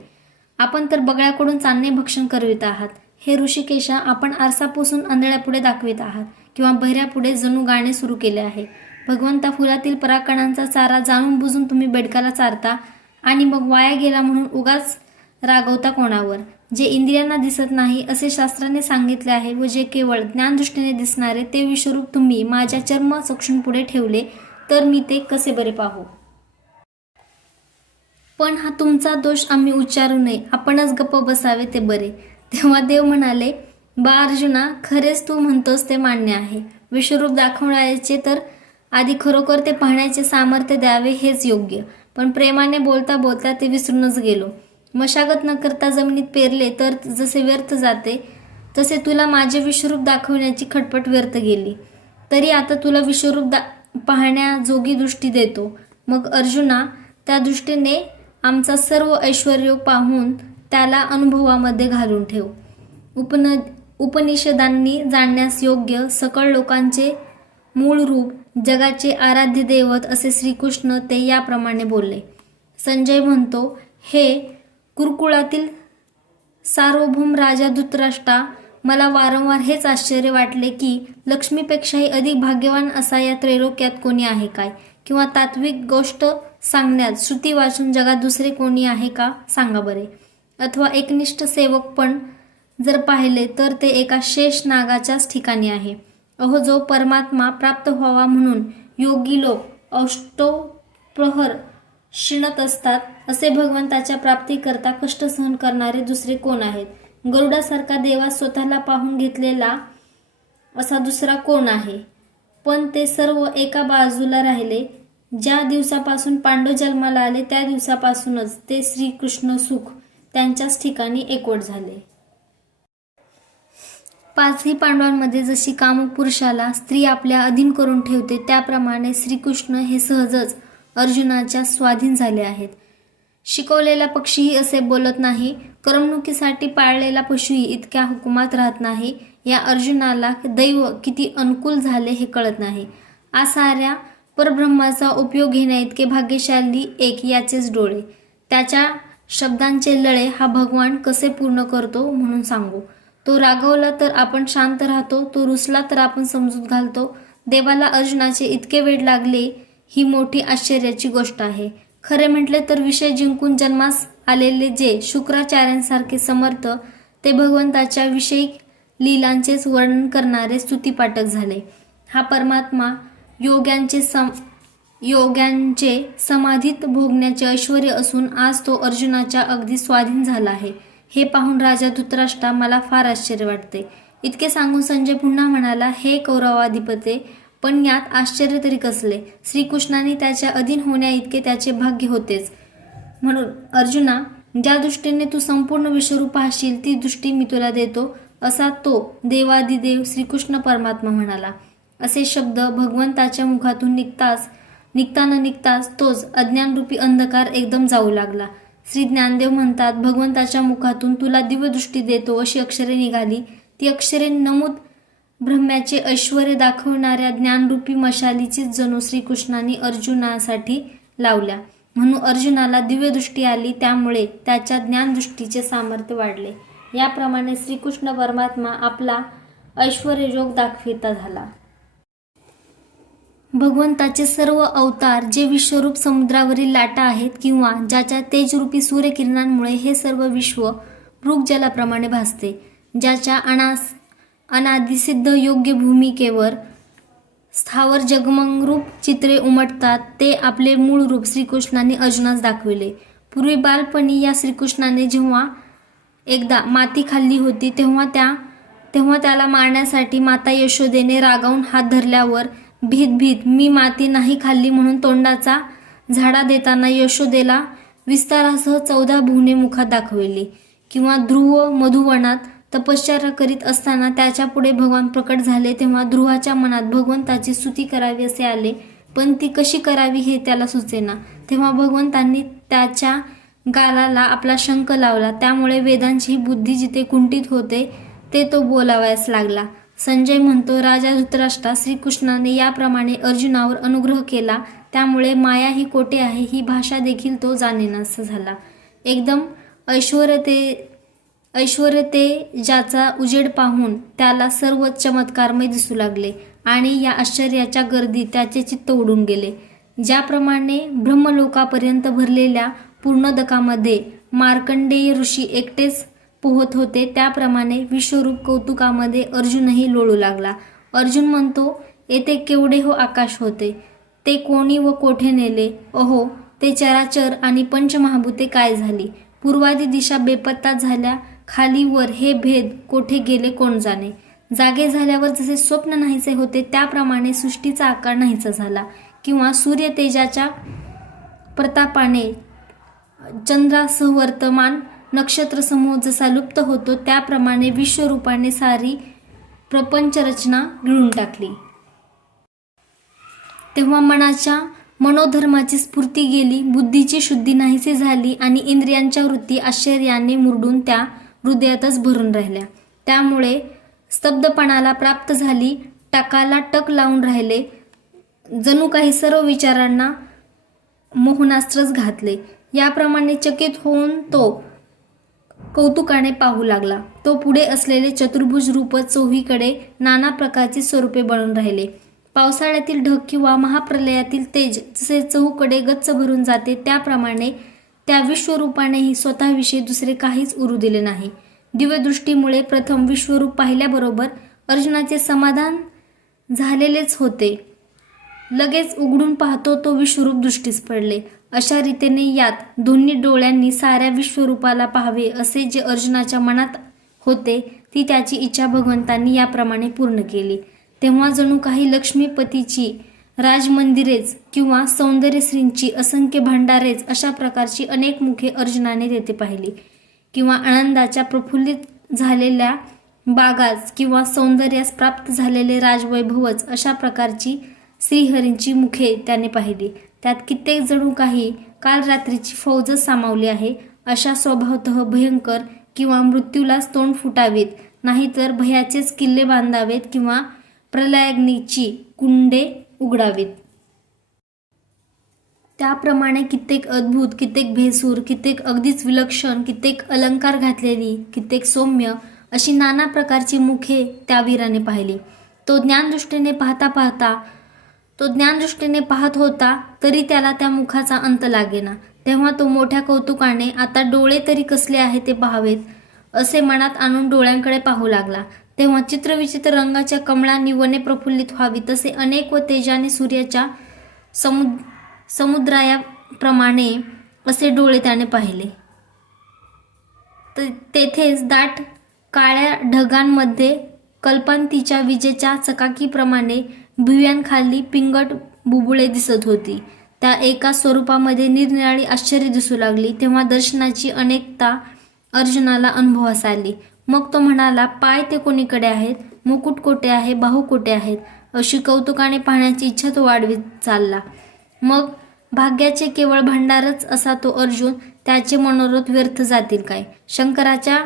आपण तर बगळ्याकडून चांदणे भक्षण करवित आहात. हे ऋषिकेशा, आपण आरसा पुसून आंधळ्यापुढे दाखवित आहात किंवा बहिऱ्यापुढे जणू गाणे सुरू केले आहे. भगवंता, फुलातील परागकणांचा चारा जाणून बुजून तुम्ही बेडकाला चारता आणि मग वाया गेला म्हणून उगाच रागवता कोणावर? जे इंद्रियांना दिसत नाही असे शास्त्राने सांगितले आहे व जे केवळ ज्ञानदृष्टीने दिसणारे ते विश्वरूप तुम्ही माझ्या चर्म चक्षुंपुढे ठेवले, तर मी ते कसे बरे पाहू? पण हा तुमचा दोष आम्ही उच्चारू नये, आपणच गप्प बसावे ते बरे. तेव्हा देव म्हणाले, बा अर्जुना, खरेच तू म्हणतोस ते मान्य आहे. विश्वरूप दाखवण्याचे तर आधी खरोखर ते पाहण्याचे सामर्थ्य द्यावे हेच योग्य. पण प्रेमाने बोलता बोलता ते विसरूनच गेलो. मशागत न करता जमिनीत पेरले तर जसे व्यर्थ जाते, तसे तुला माझे विश्वरूप दाखवण्याची खटपट व्यर्थ गेली. तरी आता तुला विश्वरूप पाहण्याजोगी दृष्टी देतो. मग अर्जुना, त्या दृष्टीने आमचा सर्व ऐश्वर्य पाहून त्याला अनुभवामध्ये घालून ठेव. उपनिषदांनी जाणण्यास योग्य सकळ लोकांचे मूळ रूप, जगाचे आराध्य दैवत असे श्रीकृष्ण ते याप्रमाणे बोलले. संजय म्हणतो, हे कुरुकुळातील सार्वभौम राजा धृतराष्ट्रा, मला वारंवार हेच आश्चर्य वाटले की लक्ष्मीपेक्षाही अधिक भाग्यवान असा या त्रैलोक्यात कोणी आहे काय? किंवा तात्विक गोष्ट सांगण्यात श्रुती वाचून जगात दुसरे कोणी आहे का? सांगा बरे. अथवा एकनिष्ठ सेवक पण जर पाहिले तर ते एका शेष नागाच्याच ठिकाणी आहे. अहो, जो परमात्मा प्राप्त व्हावा म्हणून योगी लोक अष्टप्रहर शिणत असतात, असे भगवंताच्या प्राप्तीकरता कष्ट सहन करणारे दुसरे कोण आहेत? गरुडासारखा देवा स्वतःला पाहून घेतलेला असा दुसरा कोण आहे? पण ते सर्व एका बाजूला राहिले. ज्या दिवसापासून पांडव जन्माला आले त्या दिवसापासूनच ते श्रीकृष्ण सुख त्यांच्याच ठिकाणी एकवट झाले. पाचही पांडवांमध्ये जशी कामुक पुरुषाला स्त्री आपल्या अधीन करून ठेवते, त्याप्रमाणे श्रीकृष्ण हे सहजच अर्जुनाच्या स्वाधीन झाले आहेत. शिकवलेला पक्षीही असे बोलत नाही, करमणुकीसाठी पाळलेला पशुही इतक्या हुकुमात राहत नाही. या अर्जुनाला दैव किती अनुकूल झाले हे कळत नाही. आ साऱ्या परब्रह्माचा उपयोग घेण्या इतके भाग्यशाली एक याचेच डोळे. त्याच्या शब्दांचे लळे हा भगवान कसे पूर्ण करतो म्हणून सांगू. तो रागवला तर आपण शांत राहतो, तो रुसला तर आपण समजूत घालतो. देवाला अर्जुनाचे इतके वेड लागले ही मोठी आश्चर्याची गोष्ट आहे. खरे म्हटले तर विषय जिंकून जन्मास आलेले जे शुक्राचार्यांसारखे समर्थ, ते भगवंताच्या विषयी लीलांचेच वर्णन करणारे स्तुतीपाठक झाले. हा परमात्मा योग्यांचे समाधीत भोगण्याचे ऐश्वर्य असून आज तो अर्जुनाच्या अगदी स्वाधीन झाला आहे. हे पाहून राजा धृतराष्ट्रा, मला फार आश्चर्य वाटते. इतके सांगून संजय पुन्हा म्हणाला, हे कौरवाधिपते, पण यात आश्चर्य तरी कसले? श्रीकृष्णाने त्याच्या अधीन होण्या इतके त्याचे भाग्य होतेच. म्हणून अर्जुना, ज्या दृष्टीने तू संपूर्ण विश्वरूप पाहशील ती दृष्टी मी तुला देतो, असा तो देवादिदेव श्रीकृष्ण परमात्मा म्हणाला. असे शब्द भगवंताच्या मुखातून निघताच तोच अज्ञानरूपी अंधकार एकदम जाऊ लागला. श्री ज्ञानदेव म्हणतात, भगवंताच्या मुखातून तुला दिव्यदृष्टी देतो अशी अक्षरे निघाली. ती अक्षरे नमूद ब्रह्म्याचे ऐश्वर्य दाखवणाऱ्या ज्ञानरूपी मशालीचीच जणू श्रीकृष्णाने अर्जुनासाठी लावल्या. म्हणून अर्जुनाला दिव्यदृष्टी आली, त्यामुळे त्याच्या ज्ञानदृष्टीचे सामर्थ्य वाढले. याप्रमाणे श्रीकृष्ण परमात्मा आपला ऐश्वर्ययोग दाखविता झाला. भगवंताचे सर्व अवतार जे विश्वरूप समुद्रावरील लाटा आहेत किंवा ज्याच्या तेजरूपी सूर्यकिरणांमुळे हे सर्व विश्व मृगजलाप्रमाणे भासते, ज्याच्या अनादिसिद्ध योग्य भूमिकेवर स्थावर जगमंगरूप चित्रे उमटतात, ते आपले मूळ रूप श्रीकृष्णाने अर्जुनास दाखविले. पूर्वी बालपणी या श्रीकृष्णाने जेव्हा एकदा माती खाल्ली होती तेव्हा त्याला मारण्यासाठी माता यशोदेने रागावून हात धरल्यावर भीत मी माती नाही खाल्ली म्हणून तोंडाचा झाडा देताना यशोदेला विस्तारासह 14 भुवने मुखात दाखविली. किंवा ध्रुव मधुवनात तपश्चर्या करीत असताना त्याच्या पुढे भगवान प्रकट झाले, तेव्हा ध्रुवाच्या मनात भगवंताची स्तुती करावी असे आले, पण ती कशी करावी हे त्याला सुचेना. तेव्हा भगवंतांनी त्याच्या गालाला आपला शंख लावला. त्यामुळे वेदांची बुद्धी जिथे कुंठित होते ते तो बोलावयास लागला. संजय म्हणतो, राजा धृतराष्ट्रा, श्रीकृष्णाने याप्रमाणे अर्जुनावर अनुग्रह केला, त्यामुळे माया ही कोठे आहे ही भाषा देखील तो जाणेनासा झाला. एकदम ऐश्वर्यते ज्याचा उजेड पाहून त्याला सर्व चमत्कारमय दिसू लागले आणि या आश्चर्याच्या गर्दीत त्याचे चित्त उडून गेले. ज्याप्रमाणे ब्रह्मलोकापर्यंत भरलेल्या पूर्णोदकामध्ये मार्कंडेय ऋषी एकटेच पोहत होते, त्याप्रमाणे विश्वरूप कौतुकामध्ये अर्जुनही लोळू लागला. अर्जुन म्हणतो, येथे केवढे हो आकाश होते, ते कोणी व कोठे नेले? अहो, ते चराचर आणि पंचमहाभूते काय झाली? पूर्वादी दिशा बेपत्ता झाल्या, खाली वर हे भेद कोठे गेले कोण जाणे? जागे झाल्यावर जसे स्वप्न नाहीसे होते त्याप्रमाणे सृष्टीचा आकार नाहीसा झाला, किंवा सूर्य तेजाच्या प्रतापाने चंद्रासह वर्तमान नक्षत्र समूह जसा लुप्त होतो त्याप्रमाणे विश्वरूपाने सारी प्रपंचरचना गिळून टाकली. तेव्हा मनाच्या मनोधर्माची स्फूर्ती गेली, बुद्धीची शुद्धी नाहीशी झाली आणि इंद्रियांच्या वृत्ती आश्चर्याने मुरडून त्या हृदयातच भरून राहिल्या. त्यामुळे स्तब्धपणाला प्राप्त झाली, टकाला टक लावून राहिले, जणू काही सर्व विचारांना मोहनास्त्रच घातले. याप्रमाणे चकित होऊन तो कौतुकाने पाहू लागला. तो पुढे असलेले चतुर्भुज रूप चोहीकडे नाना प्रकारची स्वरूपे बनून राहिले. पावसाळ्यातील ढग किंवा महाप्रलयातील तेज जसे चहूकडे गच्च भरून जाते त्याप्रमाणे त्या विश्वरूपानेही स्वतःविषयी दुसरे काहीच उरू दिले नाही. दिव्यदृष्टीमुळे प्रथम विश्वरूप पाहिल्याबरोबर अर्जुनाचे समाधान झालेलेच होते. लगेच उघडून पाहतो तो विश्वरूप दृष्टीस पडले. अशा रीतीने यात दोन्ही डोळ्यांनी साऱ्या विश्वरूपाला पाहावे असे जे अर्जुनाच्या मनात होते ती त्याची इच्छा भगवंतांनी याप्रमाणे पूर्ण केली. तेव्हा जणू काही लक्ष्मीपतीची राजमंदिरेच किंवा सौंदर्यश्रींची असंख्य भांडारेच अशा प्रकारची अनेक मुखे अर्जुनाने तेथे पाहिली, किंवा आनंदाच्या प्रफुल्लित झालेल्या बागाच किंवा सौंदर्यास प्राप्त झालेले राजवैभवच अशा प्रकारची श्रीहरींची मुखे त्याने पाहिली. त्यात कित्येक जणू काही काल रात्रीची फौजच सामावली आहे, अशा स्वभावतः भयंकर किंवा मृत्यूलाच तोंड फुटावीत, नाहीतर भयाचेच किल्ले बांधावेत किंवा प्रलयाग्नीची कुंडे उघडावीत. त्याप्रमाणे कित्येक अद्भुत, कित्येक भेसूर, कित्येक अगदीच विलक्षण, कित्येक अलंकार घातलेली, कित्येक सौम्य अशी नाना प्रकारची मुखे त्या वीराने पाहिली. तो ज्ञानदृष्टीने पाहत होता तरी त्याला त्या मुखाचा अंत लागेना. तेव्हा तो मोठ्या कौतुकाने आता डोळे तरी कसले आहे ते पाहावेत असे मनात आणून डोळ्यांकडे पाहू लागला. तेव्हा चित्रविचित्र रंगाच्या कमळांनी वने प्रफुल्लित व्हावी तसे अनेक व तेजाने सूर्याच्या समुद्रायाप्रमाणे असे डोळे त्याने पाहिले. तेथेच दाट काळ्या ढगांमध्ये कल्पांतीच्या विजेच्या चकाकीप्रमाणे भुव्यांखाली पिंगट बुबुळे दिसत होती. त्या एका स्वरूपामध्ये निरनिराळी आश्चर्य दिसू लागली. तेव्हा दर्शनाची अनेकता अर्जुनाला अनुभवास आली. मग तो म्हणाला, पाय ते कोणीकडे आहेत, मुकुट कोठे आहे, बाहू कोठे आहेत, अशी कौतुकाने पाहण्याची इच्छा तो वाढवीत चालला. मग भाग्याचे केवळ भांडारच असा तो अर्जुन, त्याचे मनोरथ व्यर्थ जातील काय? शंकराच्या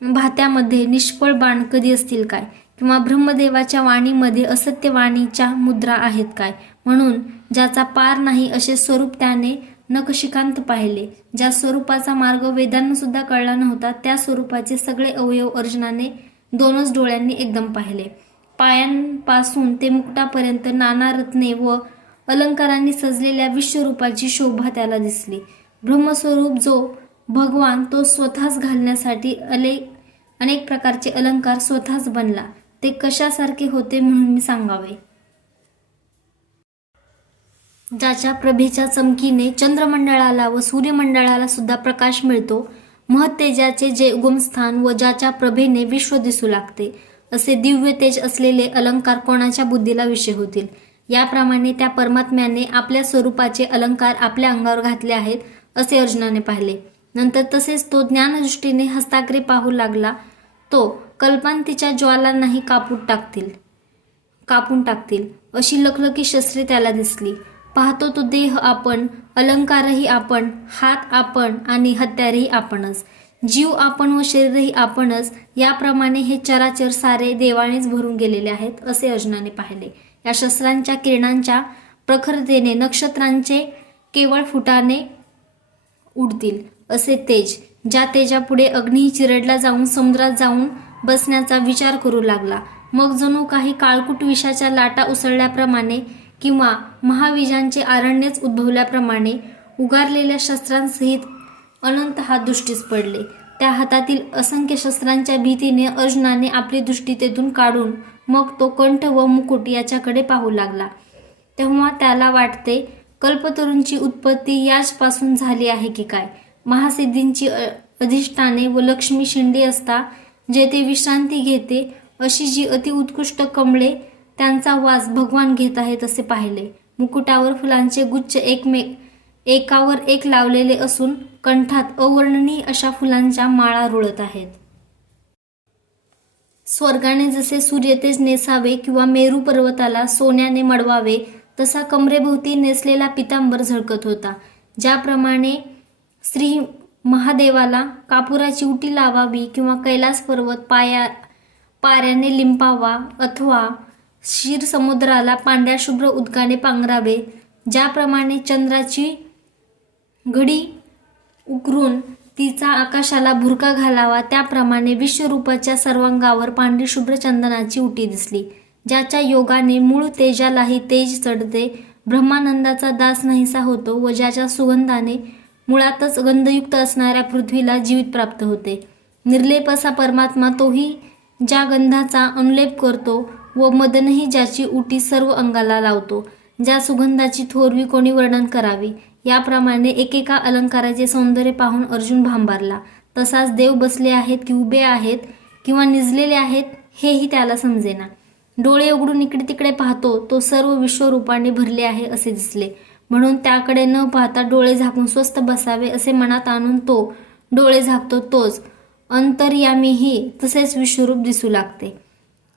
भात्यामध्ये निष्फळ बाण कधी असतील काय? किंवा ब्रह्मदेवाच्या वाणीमध्ये असत्य वाणीच्या मुद्रा आहेत काय? म्हणून ज्याचा पार नाही असे स्वरूप त्याने नखशिखांत पाहिले. ज्या स्वरूपाचा मार्ग वेदांना सुद्धा कळला नव्हता त्या स्वरूपाचे सगळे अवयव अर्जुनाने दोनच डोळ्यांनी एकदम पाहिले. पायांपासून ते मुकुटापर्यंत नाना रत्ने व अलंकारांनी सजलेल्या विश्वरूपाची शोभा त्याला दिसली. ब्रह्मस्वरूप जो भगवान तो स्वतःच घालण्यासाठी अनेक प्रकारचे अलंकार स्वतःच बनला. ते कशासारखे होते म्हणून मी सांगावे. ज्याच्या प्रभेच्या चमकीने चंद्रमंडळाला व सूर्यमंडळाला सुद्धा प्रकाश मिळतो, महत्तेजाचे जे उगमस्थान व ज्याच्या प्रभेने विश्व दिसू लागते, असे दिव्य तेज असलेले अलंकार कोणाच्या बुद्धीला विषय होतील? याप्रमाणे त्या परमात्म्याने आपल्या स्वरूपाचे अलंकार आपल्या अंगावर घातले आहेत असे अर्जुनाने पाहिले. नंतर तसेच तो ज्ञानदृष्टीने हस्ताग्रे पाहू लागला. तो कल्पांतीच्या ज्वालांनाही कापून टाकतील अशी लखलखी शस्त्रे त्याला दिसली. पाहतो तो देह आपण, अलंकारही आपण, हात आपण आणि हत्यारही आपणच, जीव आपण व शरीरही आपणच. याप्रमाणे हे चराचर सारे देवानेच भरून गेलेले आहेत असे अर्जुनाने पाहिले. या शस्त्रांच्या किरणांच्या प्रखरतेने नक्षत्रांचे केवळ फुटाने उडतील असे तेज, ज्या तेजापुढे अग्निही चिरडला जाऊन समुद्रात जाऊन बसण्याचा विचार करू लागला. मग जणू काही काळकूट विषाच्या लाटा उसळल्याप्रमाणे किंवा महाविजांचे आरण्यच उद्भवल्याप्रमाणे उगारलेल्या शस्त्रांसहित अनंत हात दृष्टीस पडले. त्या हातातील असंख्य शस्त्रांच्या भीतीने अर्जुनाने आपली दृष्टी तेथून काढून मग तो कंठ व मुकुट याच्याकडे पाहू लागला. तेव्हा त्याला वाटते, कल्पतरूंची उत्पत्ती याचपासून झाली आहे की काय. महासिद्धींची अधिष्ठाने व लक्ष्मी शिंडी असता जेथे विश्रांती घेते अशी जी अतिउत्कृष्ट कमळे त्यांचा वास भगवान घेत आहेत असे पाहिले. मुकुटावर फुलांचे गुच्छ एकावर एक लावलेले असून कंठात अवर्णनीय अशा फुलांच्या माळा रुळत आहेत. स्वर्गाने जसे सूर्यतेज नेसावे किंवा मेरू पर्वताला सोन्याने मडवावे तसा कमरेभोवती नेसलेला पितांबर झळकत होता. ज्याप्रमाणे श्री महादेवाला कापुराची उटी लावावी किंवा कैलास पर्वत पाऱ्याने लिंपावा अथवा क्षीर समुद्राला पांढऱ्या शुभ्र उदकाने पांघरावे, ज्याप्रमाणे चंद्राची घडी उकरून तिचा आकाशाला भुरका घालावा, त्याप्रमाणे विश्वरूपाच्या सर्वांगावर पांढरी शुभ्र चंदनाची उटी दिसली. ज्याच्या योगाने मूळ तेजालाही तेज चढते, ब्रह्मानंदाचा दास नाहीसा होतो व ज्याच्या सुगंधाने मुळातच गंधयुक्त असणाऱ्या पृथ्वीला जीवित प्राप्त होते. निर्लेप असा परमात्मा तोही ज्या गंधाचा अनुलेप करतो व मदनही ज्याची उटी सर्व अंगाला लावतो. ज्या सुगंधाची थोरवी कोणी वर्णन करावी. याप्रमाणे एकेका अलंकाराचे सौंदर्य पाहून अर्जुन भांबारला. तसाच देव बसले आहेत की उभे आहेत किंवा निजलेले आहेत हेही त्याला समजेना. डोळे उघडून इकडे तिकडे पाहतो तो सर्व विश्वरूपाने भरले आहे असे दिसले. म्हणून त्याकडे न पाहता डोळे झाकून स्वस्थ बसावे असे मनात आणून तो डोळे झाकतो. तोच अंतर्यामीही तसेच विश्वरूप दिसू लागते.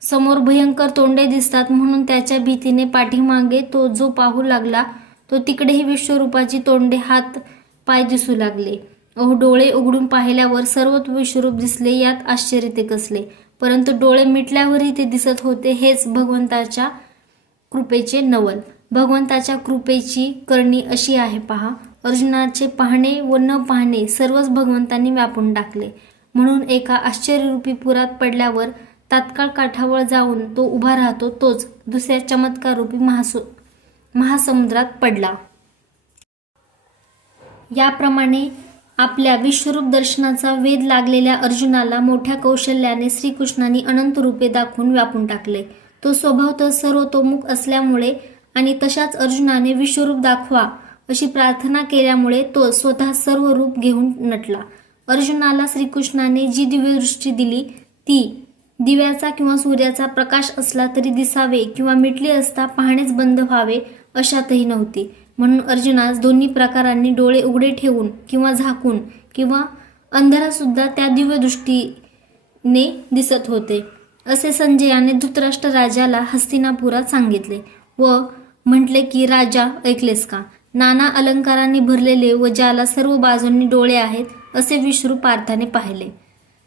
समोर भयंकर तोंडे दिसतात म्हणून त्याच्या भीतीने पाठीमागे तो जो पाहू लागला तो तिकडेही विश्वरूपाची तोंडे हात पाय दिसू लागले. डोळे उघडून पाहिल्यावर सर्व विश्वरूप दिसले. यात आश्चर्य ते कसले. परंतु डोळे मिटल्यावरही ते दिसत होते. हेच भगवंताच्या कृपेचे नवल. भगवंताच्या कृपेची करणी अशी आहे पहा. अर्जुनाचे पाहणे व न पाहणे सर्वच भगवंतांनी व्यापून टाकले. म्हणून एका आश्चर्यरूपी पुरात पडल्यावर तात्काळ काठावर जाऊन तो उभा राहतो तोच दुसऱ्या चमत्काररूपी महासमुद्रात पडला. याप्रमाणे आपल्या विश्वरूप दर्शनाचा वेध लागलेल्या अर्जुनाला मोठ्या कौशल्याने श्रीकृष्णांनी अनंत रूपे दाखवून व्यापून टाकले. तो स्वभावतः सर्वतोमुख असल्यामुळे आणि तशाच अर्जुनाने विश्वरूप दाखवा अशी प्रार्थना केल्यामुळे तो स्वतः सर्व रूप घेऊन नटला. अर्जुनाला श्रीकृष्णाने जी दिव्यदृष्टी दिली ती दिव्याचा किंवा सूर्याचा प्रकाश असला तरी दिसावे किंवा मिटली असता पाहणेच बंद व्हावे अशातही नव्हती. म्हणून अर्जुनास दोन्ही प्रकारांनी डोळे उघडे ठेवून किंवा झाकून किंवा अंधारात सुद्धा त्या दिव्यदृष्टीने दिसत होते असे संजयाने धृतराष्ट्र राजाला हस्तिनापुरात सांगितले व म्हटले की राजा ऐकलेस का? नाना अलंकारांनी भरलेले व ज्याला सर्व बाजूंनी डोळे आहेत असे विश्वरूप पार्थाने पाहिले.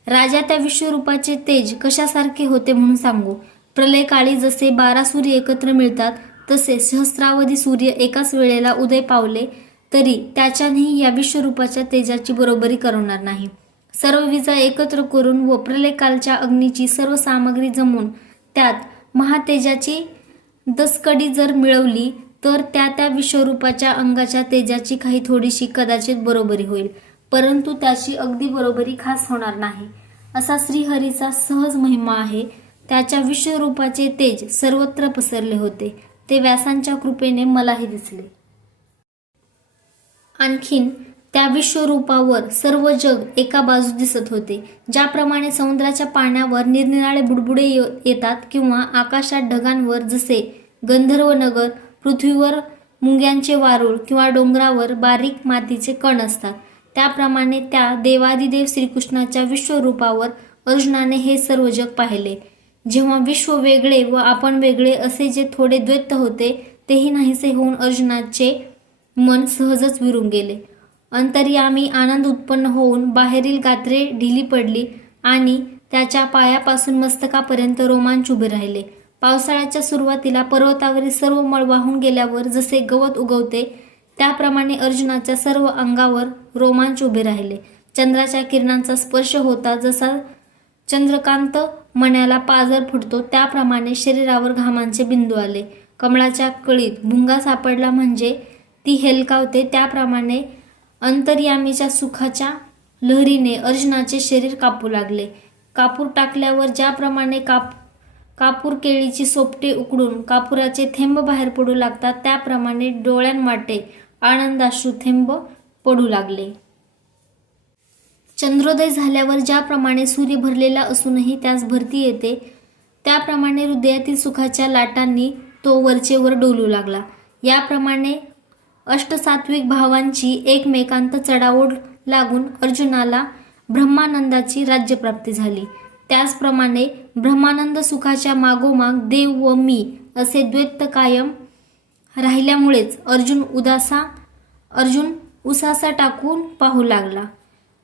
राजा त्या विश्वरूपाचे तेज कशासारखे होते म्हणून सांगू. प्रलयकाळी जसे 12 सूर्य एकत्र मिळतात तसे सहस्रावधी सूर्य एकाच वेळेला उदय पावले तरी त्याच्यानेही या विश्वरूपाच्या तेजाची बरोबरी करणार नाही. सर्व विजा एकत्र करून व प्रलयकालच्या अग्नीची सर्व सामग्री जमून त्यात महातेजाची दसकडी जर मिळवली तर त्या विश्वरूपाच्या अंगाच्या तेजाची काही थोडीशी कदाचित बरोबरी होईल, परंतु त्याची अगदी बरोबरी खास होणार नाही. असा श्रीहरीचा सहज महिमा आहे. त्याच्या विश्वरूपाचे तेज सर्वत्र पसरले होते. ते व्यासांच्या कृपेने मलाही दिसले. आणखीन त्या विश्वरूपावर सर्व जग एका बाजूस दिसत होते. ज्याप्रमाणे समुद्राच्या पाण्यावर निरनिराळे बुडबुडे येतात किंवा आकाशात ढगांवर जसे गंधर्व नगर, पृथ्वीवर मुंग्यांचे वारूळ किंवा डोंगरावर बारीक मातीचे कण असतात, त्याप्रमाणे त्या देवादिदेव श्रीकृष्णाच्या विश्वरूपावर अर्जुनाने हे सर्व जग पाहिले. जेव्हा विश्व वेगळे व आपण वेगळे असे जे थोडे द्वैत होते तेही नाहीसे होऊन अर्जुनाचे मन सहजच विरून गेले. अंतर्यामी आनंद उत्पन्न होऊन बाहेरील गात्रे ढिली पडली आणि त्याच्या पायापासून मस्तकापर्यंत रोमांच उभे राहिले. पावसाळ्याच्या सुरुवातीला पर्वतावरील सर्व मळ वाहून गेल्यावर जसे गवत उगवते त्याप्रमाणे अर्जुनाच्या सर्व अंगावर रोमांच उभे राहिले. चंद्राच्या किरणांचा स्पर्श होता जसा चंद्रकांत मण्याला पाजर फुटतो त्याप्रमाणे शरीरावर घामांचे बिंदू आले. कमळाच्या कळीत भुंगा सापडला म्हणजे ती हेलकावते त्याप्रमाणे अंतर्यामीच्या सुखाच्या लहरीने अर्जुनाचे शरीर कापू लागले. कापूर टाकल्यावर ज्याप्रमाणे कापूर केळीची सोपटे उकडून कापुराचे थेंब बाहेर पडू लागतात त्याप्रमाणे डोळ्यांवाटे आनंदाश्रू थेंब पडू लागले. चंद्रोदय झाल्यावर ज्याप्रमाणे सूर्य भरलेला असूनही त्यास भरती येते त्याप्रमाणे हृदयातील सुखाच्या लाटांनी तो वरचेवर डोलू लागला. याप्रमाणे अष्टसात्विक भावांची एकमेकांत चढाओढ लागून अर्जुनाला ब्रह्मानंदाची राज्यप्राप्ती झाली. त्याचप्रमाणे ब्रह्मानंद सुखाच्या मागोमाग देव व मी असे द्वैत कायम राहिल्यामुळेच अर्जुन उसासा टाकून पाहू लागला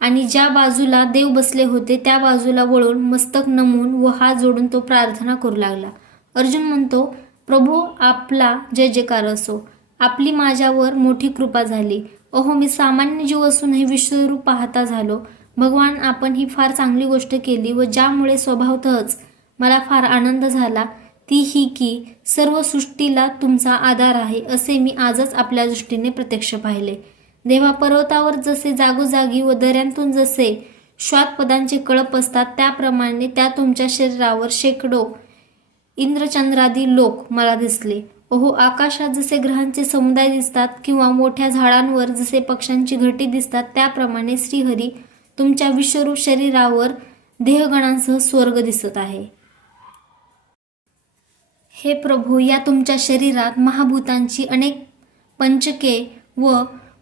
आणि ज्या बाजूला देव बसले होते त्या बाजूला वळून मस्तक नमून व हात जोडून तो प्रार्थना करू लागला. अर्जुन म्हणतो, प्रभो आपला जय जयकार असो. आपली माझ्यावर मोठी कृपा झाली. अहो मी सामान्य जीव असूनही विश्वरूप पाहता झालो. भगवान आपण ही फार चांगली गोष्ट केली व ज्यामुळे स्वभावतःच मला फार आनंद झाला ती ही की सर्व सृष्टीला तुमचा आधार आहे असे मी आजच आपल्या दृष्टीने प्रत्यक्ष पाहिले. देवा पर्वतावर जसे जागोजागी व दऱ्यांतून जसे श्वातपदांचे कळप असतात त्याप्रमाणे त्या तुमच्या शरीरावर शेकडो इंद्रचंद्रादी लोक मला दिसले. अहो आकाशात जसे ग्रहांचे समुदाय दिसतात किंवा मोठ्या झाडांवर जसे पक्ष्यांची घरटी दिसतात त्याप्रमाणे श्रीहरी तुमच्या विश्वरूप शरीरावर देहगणांसह स्वर्ग दिसत आहे. हे प्रभू या तुमच्या शरीरात महाभूतांची अनेक पंचके व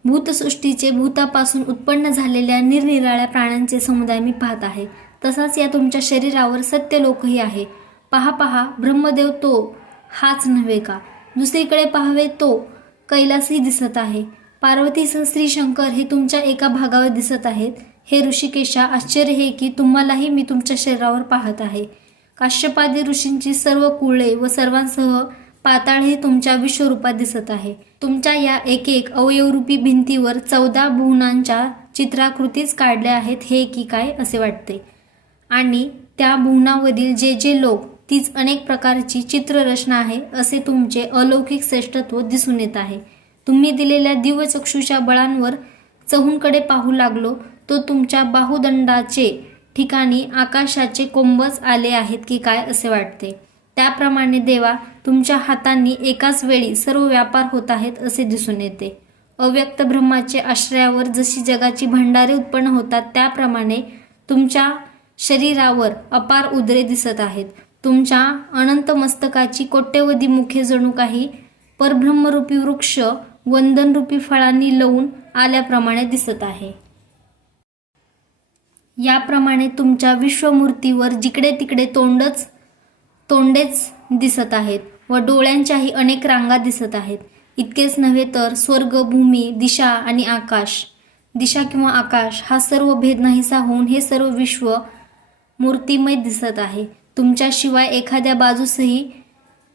भूतसृष्टीचे भूतापासून उत्पन्न झालेल्या निरनिराळ्या प्राण्यांचे समुदाय मी पाहत आहे. तसाच या तुमच्या शरीरावर सत्य लोकही आहे. पहा ब्रह्मदेव तो हाच नव्हे का? दुसरीकडे पाहावे तो कैलासही दिसत आहे. पार्वतीसह श्री शंकर हे तुमच्या एका भागावर दिसत आहेत. हे ऋषिकेशा आश्चर्य हे की तुम्हालाही मी तुमच्या शरीरावर पाहत आहे. काश्यपादी ऋषींची सर्व कुळे व सर्वांसह पाताळही तुमच्या विश्वरूपात दिसत आहे. तुमच्या या एक अवयवरूपी भिंतीवर 14 भुवनांच्या चित्राकृतीच काढल्या आहेत हे की काय असे वाटते. आणि त्या भुवनावरील जे लोक तीच अनेक प्रकारची चित्ररचना आहे असे तुमचे अलौकिक श्रेष्ठत्व दिसून येत आहे. तुम्ही दिलेल्या दिव्यचक्षुच्या बळांवर चहूंकडे पाहू लागलो तो तुमच्या बाहुदंडाचे ठिकाणी आकाशाचे कोंबच आले आहेत की काय असे वाटते. त्याप्रमाणे देवा तुमच्या हातांनी एकाच वेळी सर्व व्यापार होत आहेत असे दिसून येते. अव्यक्त ब्रह्माचे आश्रयावर जशी जगाची भंडारे उत्पन्न होतात त्याप्रमाणे तुमच्या शरीरावर अपार उदरे दिसत आहेत. तुमच्या अनंत मस्तकाची कोट्यवधी मुखे जणू काही परब्रह्मरूपी वृक्ष वंदनरूपी फळांनी लवून आल्याप्रमाणे दिसत आहे. याप्रमाणे तुमच्या विश्वमूर्तीवर जिकडे तिकडे तोंडेच दिसत आहेत व डोळ्यांच्याही अनेक रांगा दिसत आहेत. इतकेच नव्हे तर स्वर्ग, भूमी, दिशा आणि आकाश, दिशा किंवा आकाश हा सर्व भेद नाहीसा होऊन हे सर्व विश्व मूर्तिमय दिसत आहे. तुमच्याशिवाय एखाद्या बाजूसही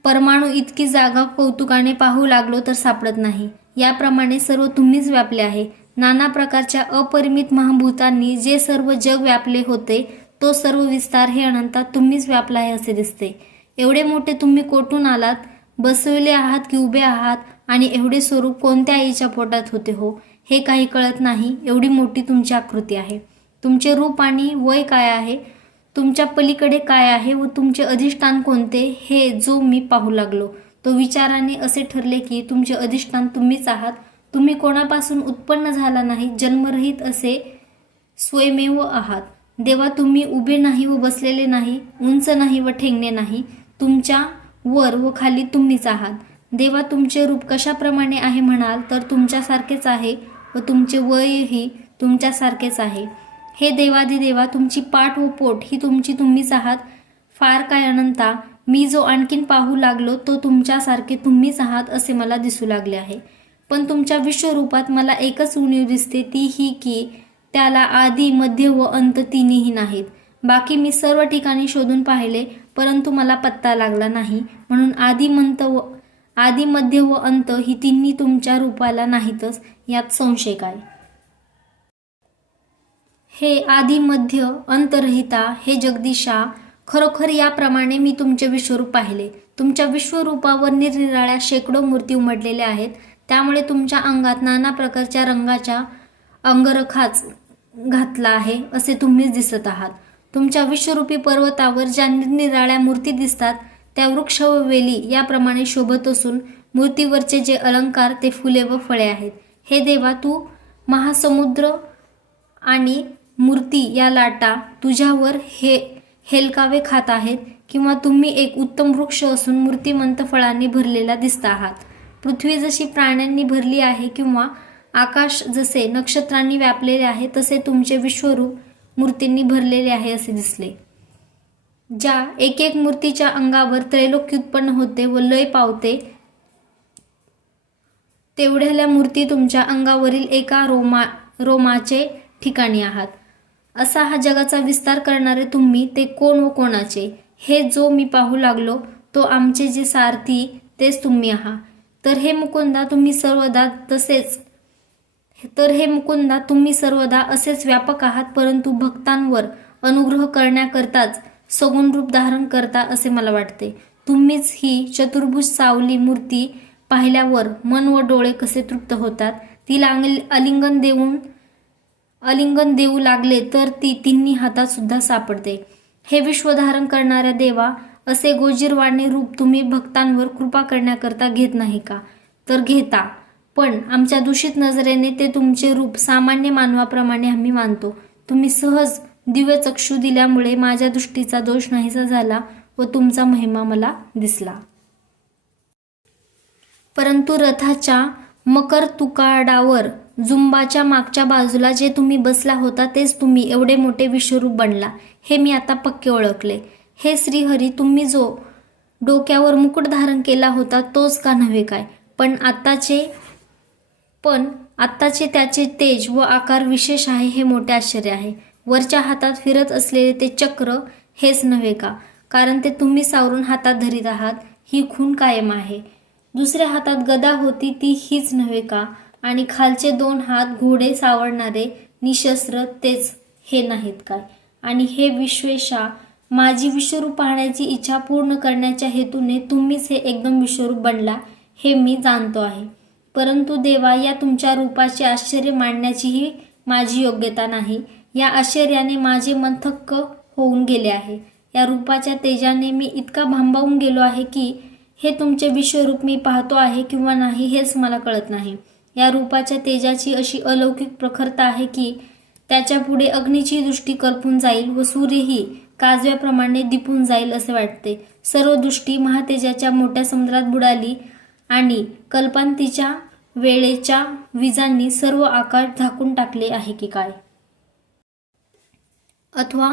परमाणू इतकी जागा कौतुकाने पाहू लागलो तर सापडत नाही. याप्रमाणे सर्व तुम्हीच व्यापले आहे. नाना प्रकारच्या अपरिमित महाभूतांनी जे सर्व जग व्यापले होते तो सर्व विस्तार हे अनंतात तुम्हीच व्यापला आहे असे दिसते. एवढे मोठे तुम्ही कोठून आलात? बसविले आहात की उभे आहात? आणि एवढे स्वरूप कोणत्या आईच्या पोटात होते हो हे काही कळत नाही. एवढी मोठी तुमची आकृती आहे. तुमचे रूप आणि वय काय आहे? तुमच्या पलीकडे काय आहे व तुमचे अधिष्ठान कोणते हे जो मी पाहू लागलो तो विचाराने असे ठरले की तुमचे अधिष्ठान तुम्हीच आहात. तुम्ही कोणापासून उत्पन्न झाला नाही, जन्मरहित असे स्वयमेव आहात. देवा तुम्ही उभे नाही व बसलेले नाही, उंच नाही व ठेंगणे नाही. तुमच्या वर व खाली तुम्हीच आहात. देवा तुमचे रूप कशाप्रमाणे आहे म्हणाल तर तुमच्यासारखेच आहे व तुमचे वयही तुमच्यासारखेच आहे. हे देवादिदेवा तुमची पाठ व पोट ही तुम्हीच आहात. फार काय अनंता, मी जो आणखीन पाहू लागलो तो तुमच्यासारखे तुम्हीच आहात असे मला दिसू लागले आहे. पण तुमच्या विश्वरूपात मला एकच उणीव दिसते, ती ही की त्याला आदी मध्य व अंत तिन्हीही नाहीत. बाकी मी सर्व ठिकाणी शोधून पाहिले, परंतु मला पत्ता लागला नाही. म्हणून आदी मध्य व अंत ही तिन्ही तुमच्या रूपाला नाहीतच, यात संशय काय? हे आदी मध्य अंतरहिता, हे जगदीशा, खरोखर याप्रमाणे मी तुमचे विश्वरूप पाहिले. तुमच्या विश्वरूपावर निरनिराळ्या शेकडो मूर्ती उमटलेल्या आहेत. त्यामुळे तुमच्या अंगात नाना प्रकारच्या रंगाच्या अंगरखाच घातला आहे असे तुम्हीच दिसत आहात. तुमच्या विश्वरूपी पर्वतावर ज्या निरनिराळ्या मूर्ती दिसतात त्या वृक्ष व वेली याप्रमाणे शोभत असून मूर्तीवरचे जे अलंकार ते फुले व फळे आहेत. हे देवा, तू महासमुद्र आणि मूर्ती या लाटा तुझ्यावर हेलकावे खात आहेत, किंवा तुम्ही एक उत्तम वृक्ष असून मूर्तिमंत फळांनी भरलेला दिसता आहात. पृथ्वी जशी प्राण्यांनी भरली आहे किंवा आकाश जसे नक्षत्रांनी व्यापलेले आहे तसे तुमचे विश्वरूप मूर्तींनी भरलेले आहे असे दिसले. ज्या एक एक मूर्तीच्या अंगावर त्रैलोक्य उत्पन्न होते व लय पावते, तेवढ्याल्या मूर्ती तुमच्या अंगावरील एका रोमाचे ठिकाणी आहात. असा हा जगाचा विस्तार करणारे तुम्ही ते कोण व कोणाचे? हे जो मी पाहू लागलो तो आमचे जे सारथी तेच तुम्ही आहात. तर हे मुकुंदा तुम्ही सर्वदा असेच व्यापक आहात, परंतु भक्तांवर अनुग्रह करण्याकरताच सगुण रूप धारण करता असे मला वाटते. तुम्हीच ही चतुर्भुज सावली मूर्ती पाहिल्यावर मन व डोळे कसे तृप्त होतात. तिला आलिंगन देऊ लागले तर ती तिन्ही हातात सुद्धा सापडते. हे विश्व धारण करणाऱ्या देवा, असे गोजीरवाणे रूप तुम्ही भक्तांवर कृपा करण्याकरता घेत नाही का? तर घेता, पण आमच्या दूषित नजरेने ते तुमचे रूप सामान्य मानवाप्रमाणे आम्ही मानतो. तुम्ही सहज दिव्य चक्षु दिल्यामुळे माझ्या दृष्टीचा दोष नाहीसा झाला व तुमचा महिमा मला दिसला. परंतु रथाच्या मकर तुकाडावर जुंबाच्या मागच्या बाजूला जे तुम्ही बसला होता तेच तुम्ही एवढे मोठे विश्वरूप बनला, हे मी आता पक्के ओळखले. हे श्रीहरी, तुम्ही जो डोक्यावर मुकुट धारण केला होता तोच का नव्हे काय? पण आत्ताचे त्याचे तेज व आकार विशेष आहे, हे मोठे आश्चर्य आहे. वरच्या हातात फिरत असलेले ते चक्र हेच नव्हे का? कारण ते तुम्ही सावरून हातात धरीत आहात, ही खूण कायम आहे. दुसऱ्या हातात गदा होती, ती हीच नव्हे का? आणि खालचे दोन हात घोडे सावरणारे निशस्त्र तेच हे नाहीत काय? आणि हे विश्वेशा, माझी विश्वरूप पाहण्याची इच्छा पूर्ण करण्याच्या हेतूने तुम्हीच हे एकदम विश्वरूप बनला, हे मी जाणतो आहे. परंतु देवा, या तुमच्या रूपाचे आश्चर्य मांडण्याचीही माझी योग्यता नाही. या आश्चर्याने माझे मन थक्क होऊन गेले आहे. या रूपाच्या तेजाने मी इतका भांबावून गेलो आहे की हे तुमचे विश्वरूप मी पाहतो आहे किंवा नाही हेच मला कळत नाही. या रूपाच्या तेजाची अशी अलौकिक प्रखरता आहे की त्याच्या पुढे अग्नीची दृष्टी करपून जाईल व सूर्यही काजव्याप्रमाणे दिपून जाईल असे वाटते. सर्व दृष्टी महातेजाच्या मोठ्या समुद्रात बुडाली आणि कल्पांतीच्या वेळेच्या विजांनी सर्व आकाश झाकून टाकले आहे की काय? अथवा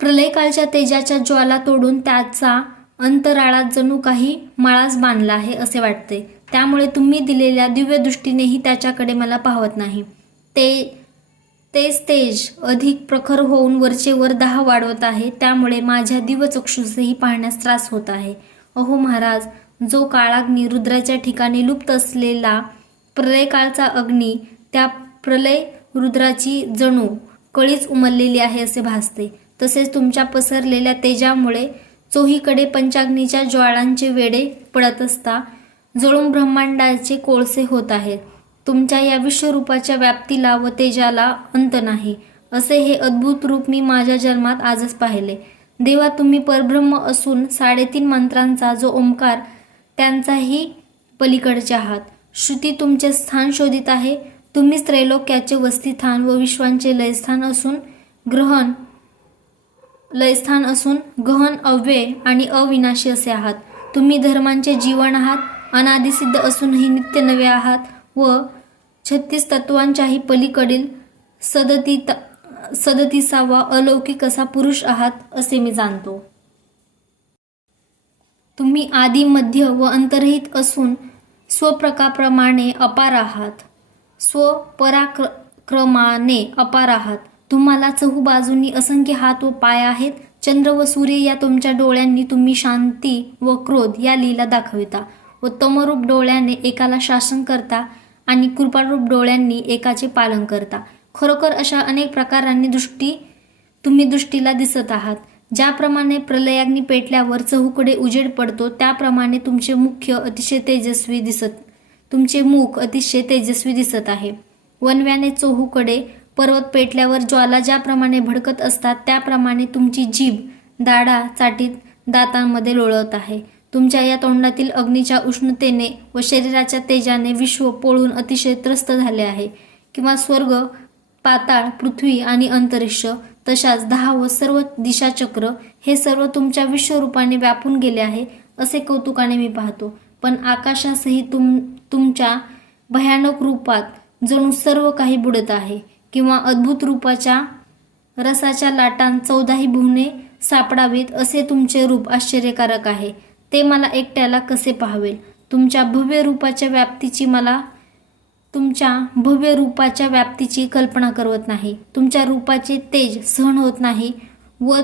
प्रलयकालच्या तेजाच्या ज्वाला तोडून त्याचा अंतराळात जणू काही माळाच बांधला आहे असे वाटते. त्यामुळे तुम्ही दिलेल्या दिव्य दृष्टीनेही त्याच्याकडे मला पाहवत नाही. तेच तेज अधिक प्रखर होऊन वरचे वर 10 वाढवत आहे. त्यामुळे माझ्या दिव्य चक्षुसही पाहण्यास त्रास होत आहे. अहो महाराज, जो काळाग्नी रुद्राच्या ठिकाणी लुप्त असलेला प्रलयकाळचा अग्नी, त्या प्रलय रुद्राची जणू कळीच उमललेली आहे असे भासते. तसेच तुमच्या पसरलेल्या तेजामुळे चोहीकडे पंचाग्नीच्या ज्वाळांचे वेडे पडत असता जळून ब्रह्मांडाचे कोळसे होत आहेत. तुमच्या या विश्वरूपाच्या व्याप्तीला व तेजाला अंत नाही, असे हे अद्भुत रूप मी माझ्या जन्मात आजच पाहिले. देवा, तुम्ही परब्रह्म असून 3.5 मंत्रांचा जो ओंकार त्यांचाही पलीकडचे आहात. श्रुती तुमचे स्थान शोधित आहे. तुम्हीच त्रैलोक्याचे वस्तीस्थान व विश्वांचे लयस्थान असून गहन, अव्यय आणि अविनाशी असे आहात. तुम्ही धर्मांचे जीवन आहात. अनादिसिद्ध असूनही नित्य नवे आहात व 36 तत्वांच्याही पलीकडील 37वा अलौकिक असा पुरुष आहात असे मी जाणतो. तुम्ही आदी मध्य व अंतर्हित असून स्वप्रकाप्रमाणे अपार आहात. स्वपराक्रमाने अपार आहात. तुम्हाला चहूबाजूंनी असंख्य हात व पाय आहेत. चंद्र व सूर्य या तुमच्या डोळ्यांनी तुम्ही शांती व क्रोध या लीला दाखविता व तमरूप डोळ्याने एकाला शासन करता आणि कृपारूप डोळ्यांनी एकाचे पालन करता. खरोखर अशा अनेक प्रकारांनी तुम्ही दृष्टीला दिसत आहात. ज्याप्रमाणे प्रलयाग्नी पेटल्यावर चहूकडे उजेड पडतो त्याप्रमाणे तुमचे मुख अतिशय तेजस्वी दिसत आहे. वणव्याने चहूकडे पर्वत पेटल्यावर ज्वाला ज्याप्रमाणे भडकत असतात त्याप्रमाणे तुमची जीभ दाढा चाटीत दातांमध्ये लोळत आहे. तुमच्या या तोंडातील अग्नीच्या उष्णतेने व शरीराच्या तेजाने विश्व पोळून अतिशय त्रस्त झाले आहे. किंवा स्वर्ग, पाताळ, पृथ्वी आणि अंतरिक्ष तशाच 10 व सर्व दिशाचक्र हे सर्व तुमच्या विश्वरूपाने व्यापून गेले आहे असे कौतुकाने मी पाहतो. पण आकाशासही तुमच्या भयानक रूपात जणू सर्व काही बुडत आहे. किंवा अद्भुत रूपाच्या रसाच्या लाटांत 14 भुवने सापडावीत असे तुमचे रूप आश्चर्यकारक आहे. ते मला एकट्याला कसे पाहावेल. तुमच्या भव्य रूपाच्या व्याप्तीची कल्पना करवत नाही. तुमच्या रूपाचे तेज सहन होत नाही व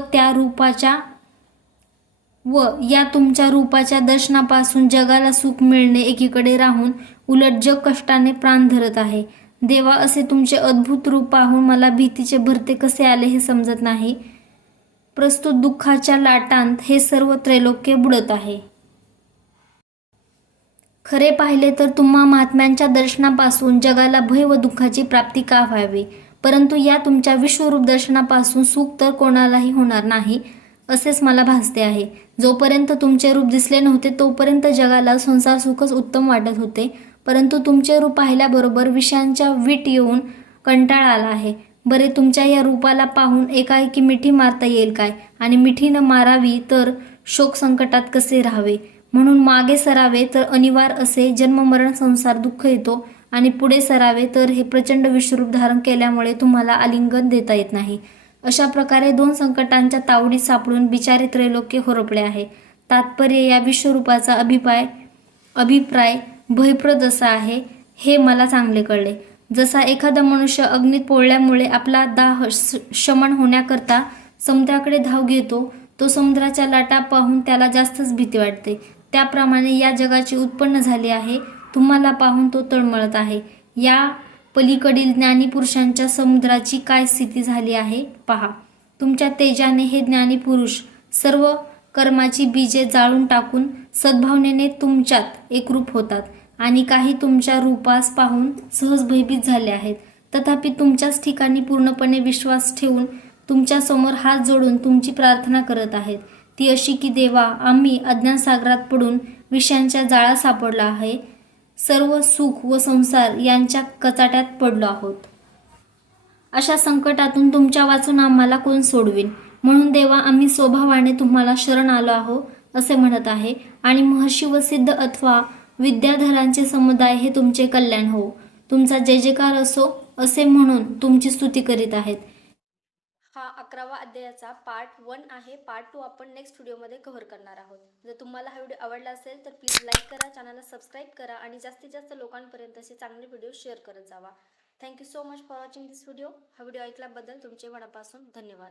या तुमच्या रूपाच्या दर्शनापासून जगाला सुख मिळणे एकीकडे राहून उलट जग कष्टाने प्राण धरत आहे. देवा, असे तुमचे अद्भुत रूप पाहून मला भीतीचे भरते कसे आले हे समजत नाही. प्रस्तुत दुःखाच्या लाटांत हे सर्व त्रैलोक्य बुडत आहे. खरे पाहिले तर तुम्हा महात्म्यांच्या दर्शनापासून जगाला भय व दुःखाची प्राप्ती का व्हावी. परंतु या तुमच्या विश्वरूप दर्शनापासून सुख तर कोणालाही होणार नाही असेच मला भासते आहे. जोपर्यंत तुमचे रूप दिसले नव्हते तोपर्यंत जगाला संसार सुखच उत्तम वाटत होते. परंतु तुमचे रूप पाहिल्याबरोबर विषयांच्या वीट येऊन कंटाळा आला आहे. बरे, तुमच्या या रूपाला पाहून एकाएकी मिठी मारता येईल काय, आणि मिठी न मारावी तर शोक संकटात कसे राहावे. म्हणून मागे सरावे तर अनिवार्य असे जन्ममरण संसार दुःख येतो आणि पुढे सरावे तर हे प्रचंड विश्वरूप धारण केल्यामुळे तुम्हाला आलिंगन देता येत नाही. अशा प्रकारे 2 संकटांच्या तावडीत सापडून बिचारे त्रैलोक्य होरपळे आहे. तात्पर्य, या विश्वरूपाचा अभिप्राय भयप्रद असा आहे हे मला चांगले कळले. जसा एखादा मनुष्य अग्नीत पोळल्यामुळे आपला दाह शमन होण्याकरता समुद्राकडे धाव घेतो, तो समुद्राच्या लाटा पाहून त्याला जास्तच भीती वाटते. त्याप्रमाणे या जगाची उत्पन्न झाली आहे. तुम्हाला पाहून तो तळमळत आहे. या पलीकडील ज्ञानी पुरुषांच्या समुद्राची काय स्थिती झाली आहे पहा. तुमच्या तेजाने हे ज्ञानी पुरुष सर्व कर्माची बीजे जाळून टाकून सद्भावनेने तुमच्यात एकरूप होतात आणि काही तुमच्या रूपास पाहून सहज भयभीत झाले आहेत. तथापि तुमच्याच ठिकाणी पूर्णपणे विश्वास ठेवून तुमच्या समोर हात जोडून तुमची प्रार्थना करत आहेत. ती अशी की देवा, आम्ही अज्ञानसागरात पडून विषयांच्या जाळ्यात सापडलो आहे. सर्व सुख व संसार यांच्या कचाट्यात पडलो आहोत. अशा संकटातून तुमच्या वाचून आम्हाला कोण सोडवीन. म्हणून देवा, आम्ही स्वभावाने तुम्हाला शरण आलो आहोत असे म्हणत आहे. आणि महर्षी व सिद्ध अथवा विद्याधरांचे समुदाय हे तुमचे कल्याण हो, तुमचा जय जयकार असो असे म्हणून तुमची स्तुती करीत आहेत. हा 11वा अध्यायाचा पार्ट 1 आहे. पार्ट 2 आपण नेक्स्ट व्हिडिओमध्ये कव्हर करणार आहोत. जर तुम्हाला हा व्हिडिओ आवडला असेल तर प्लीज लाईक करा, चॅनलला सबस्क्राईब करा आणि जास्तीत जास्त लोकांपर्यंत असे चांगले व्हिडिओ शेअर करत जावा. Thank you so much for watching this video. हा व्हिडिओ ऐकल्याबद्दल तुमचे मनापासून धन्यवाद.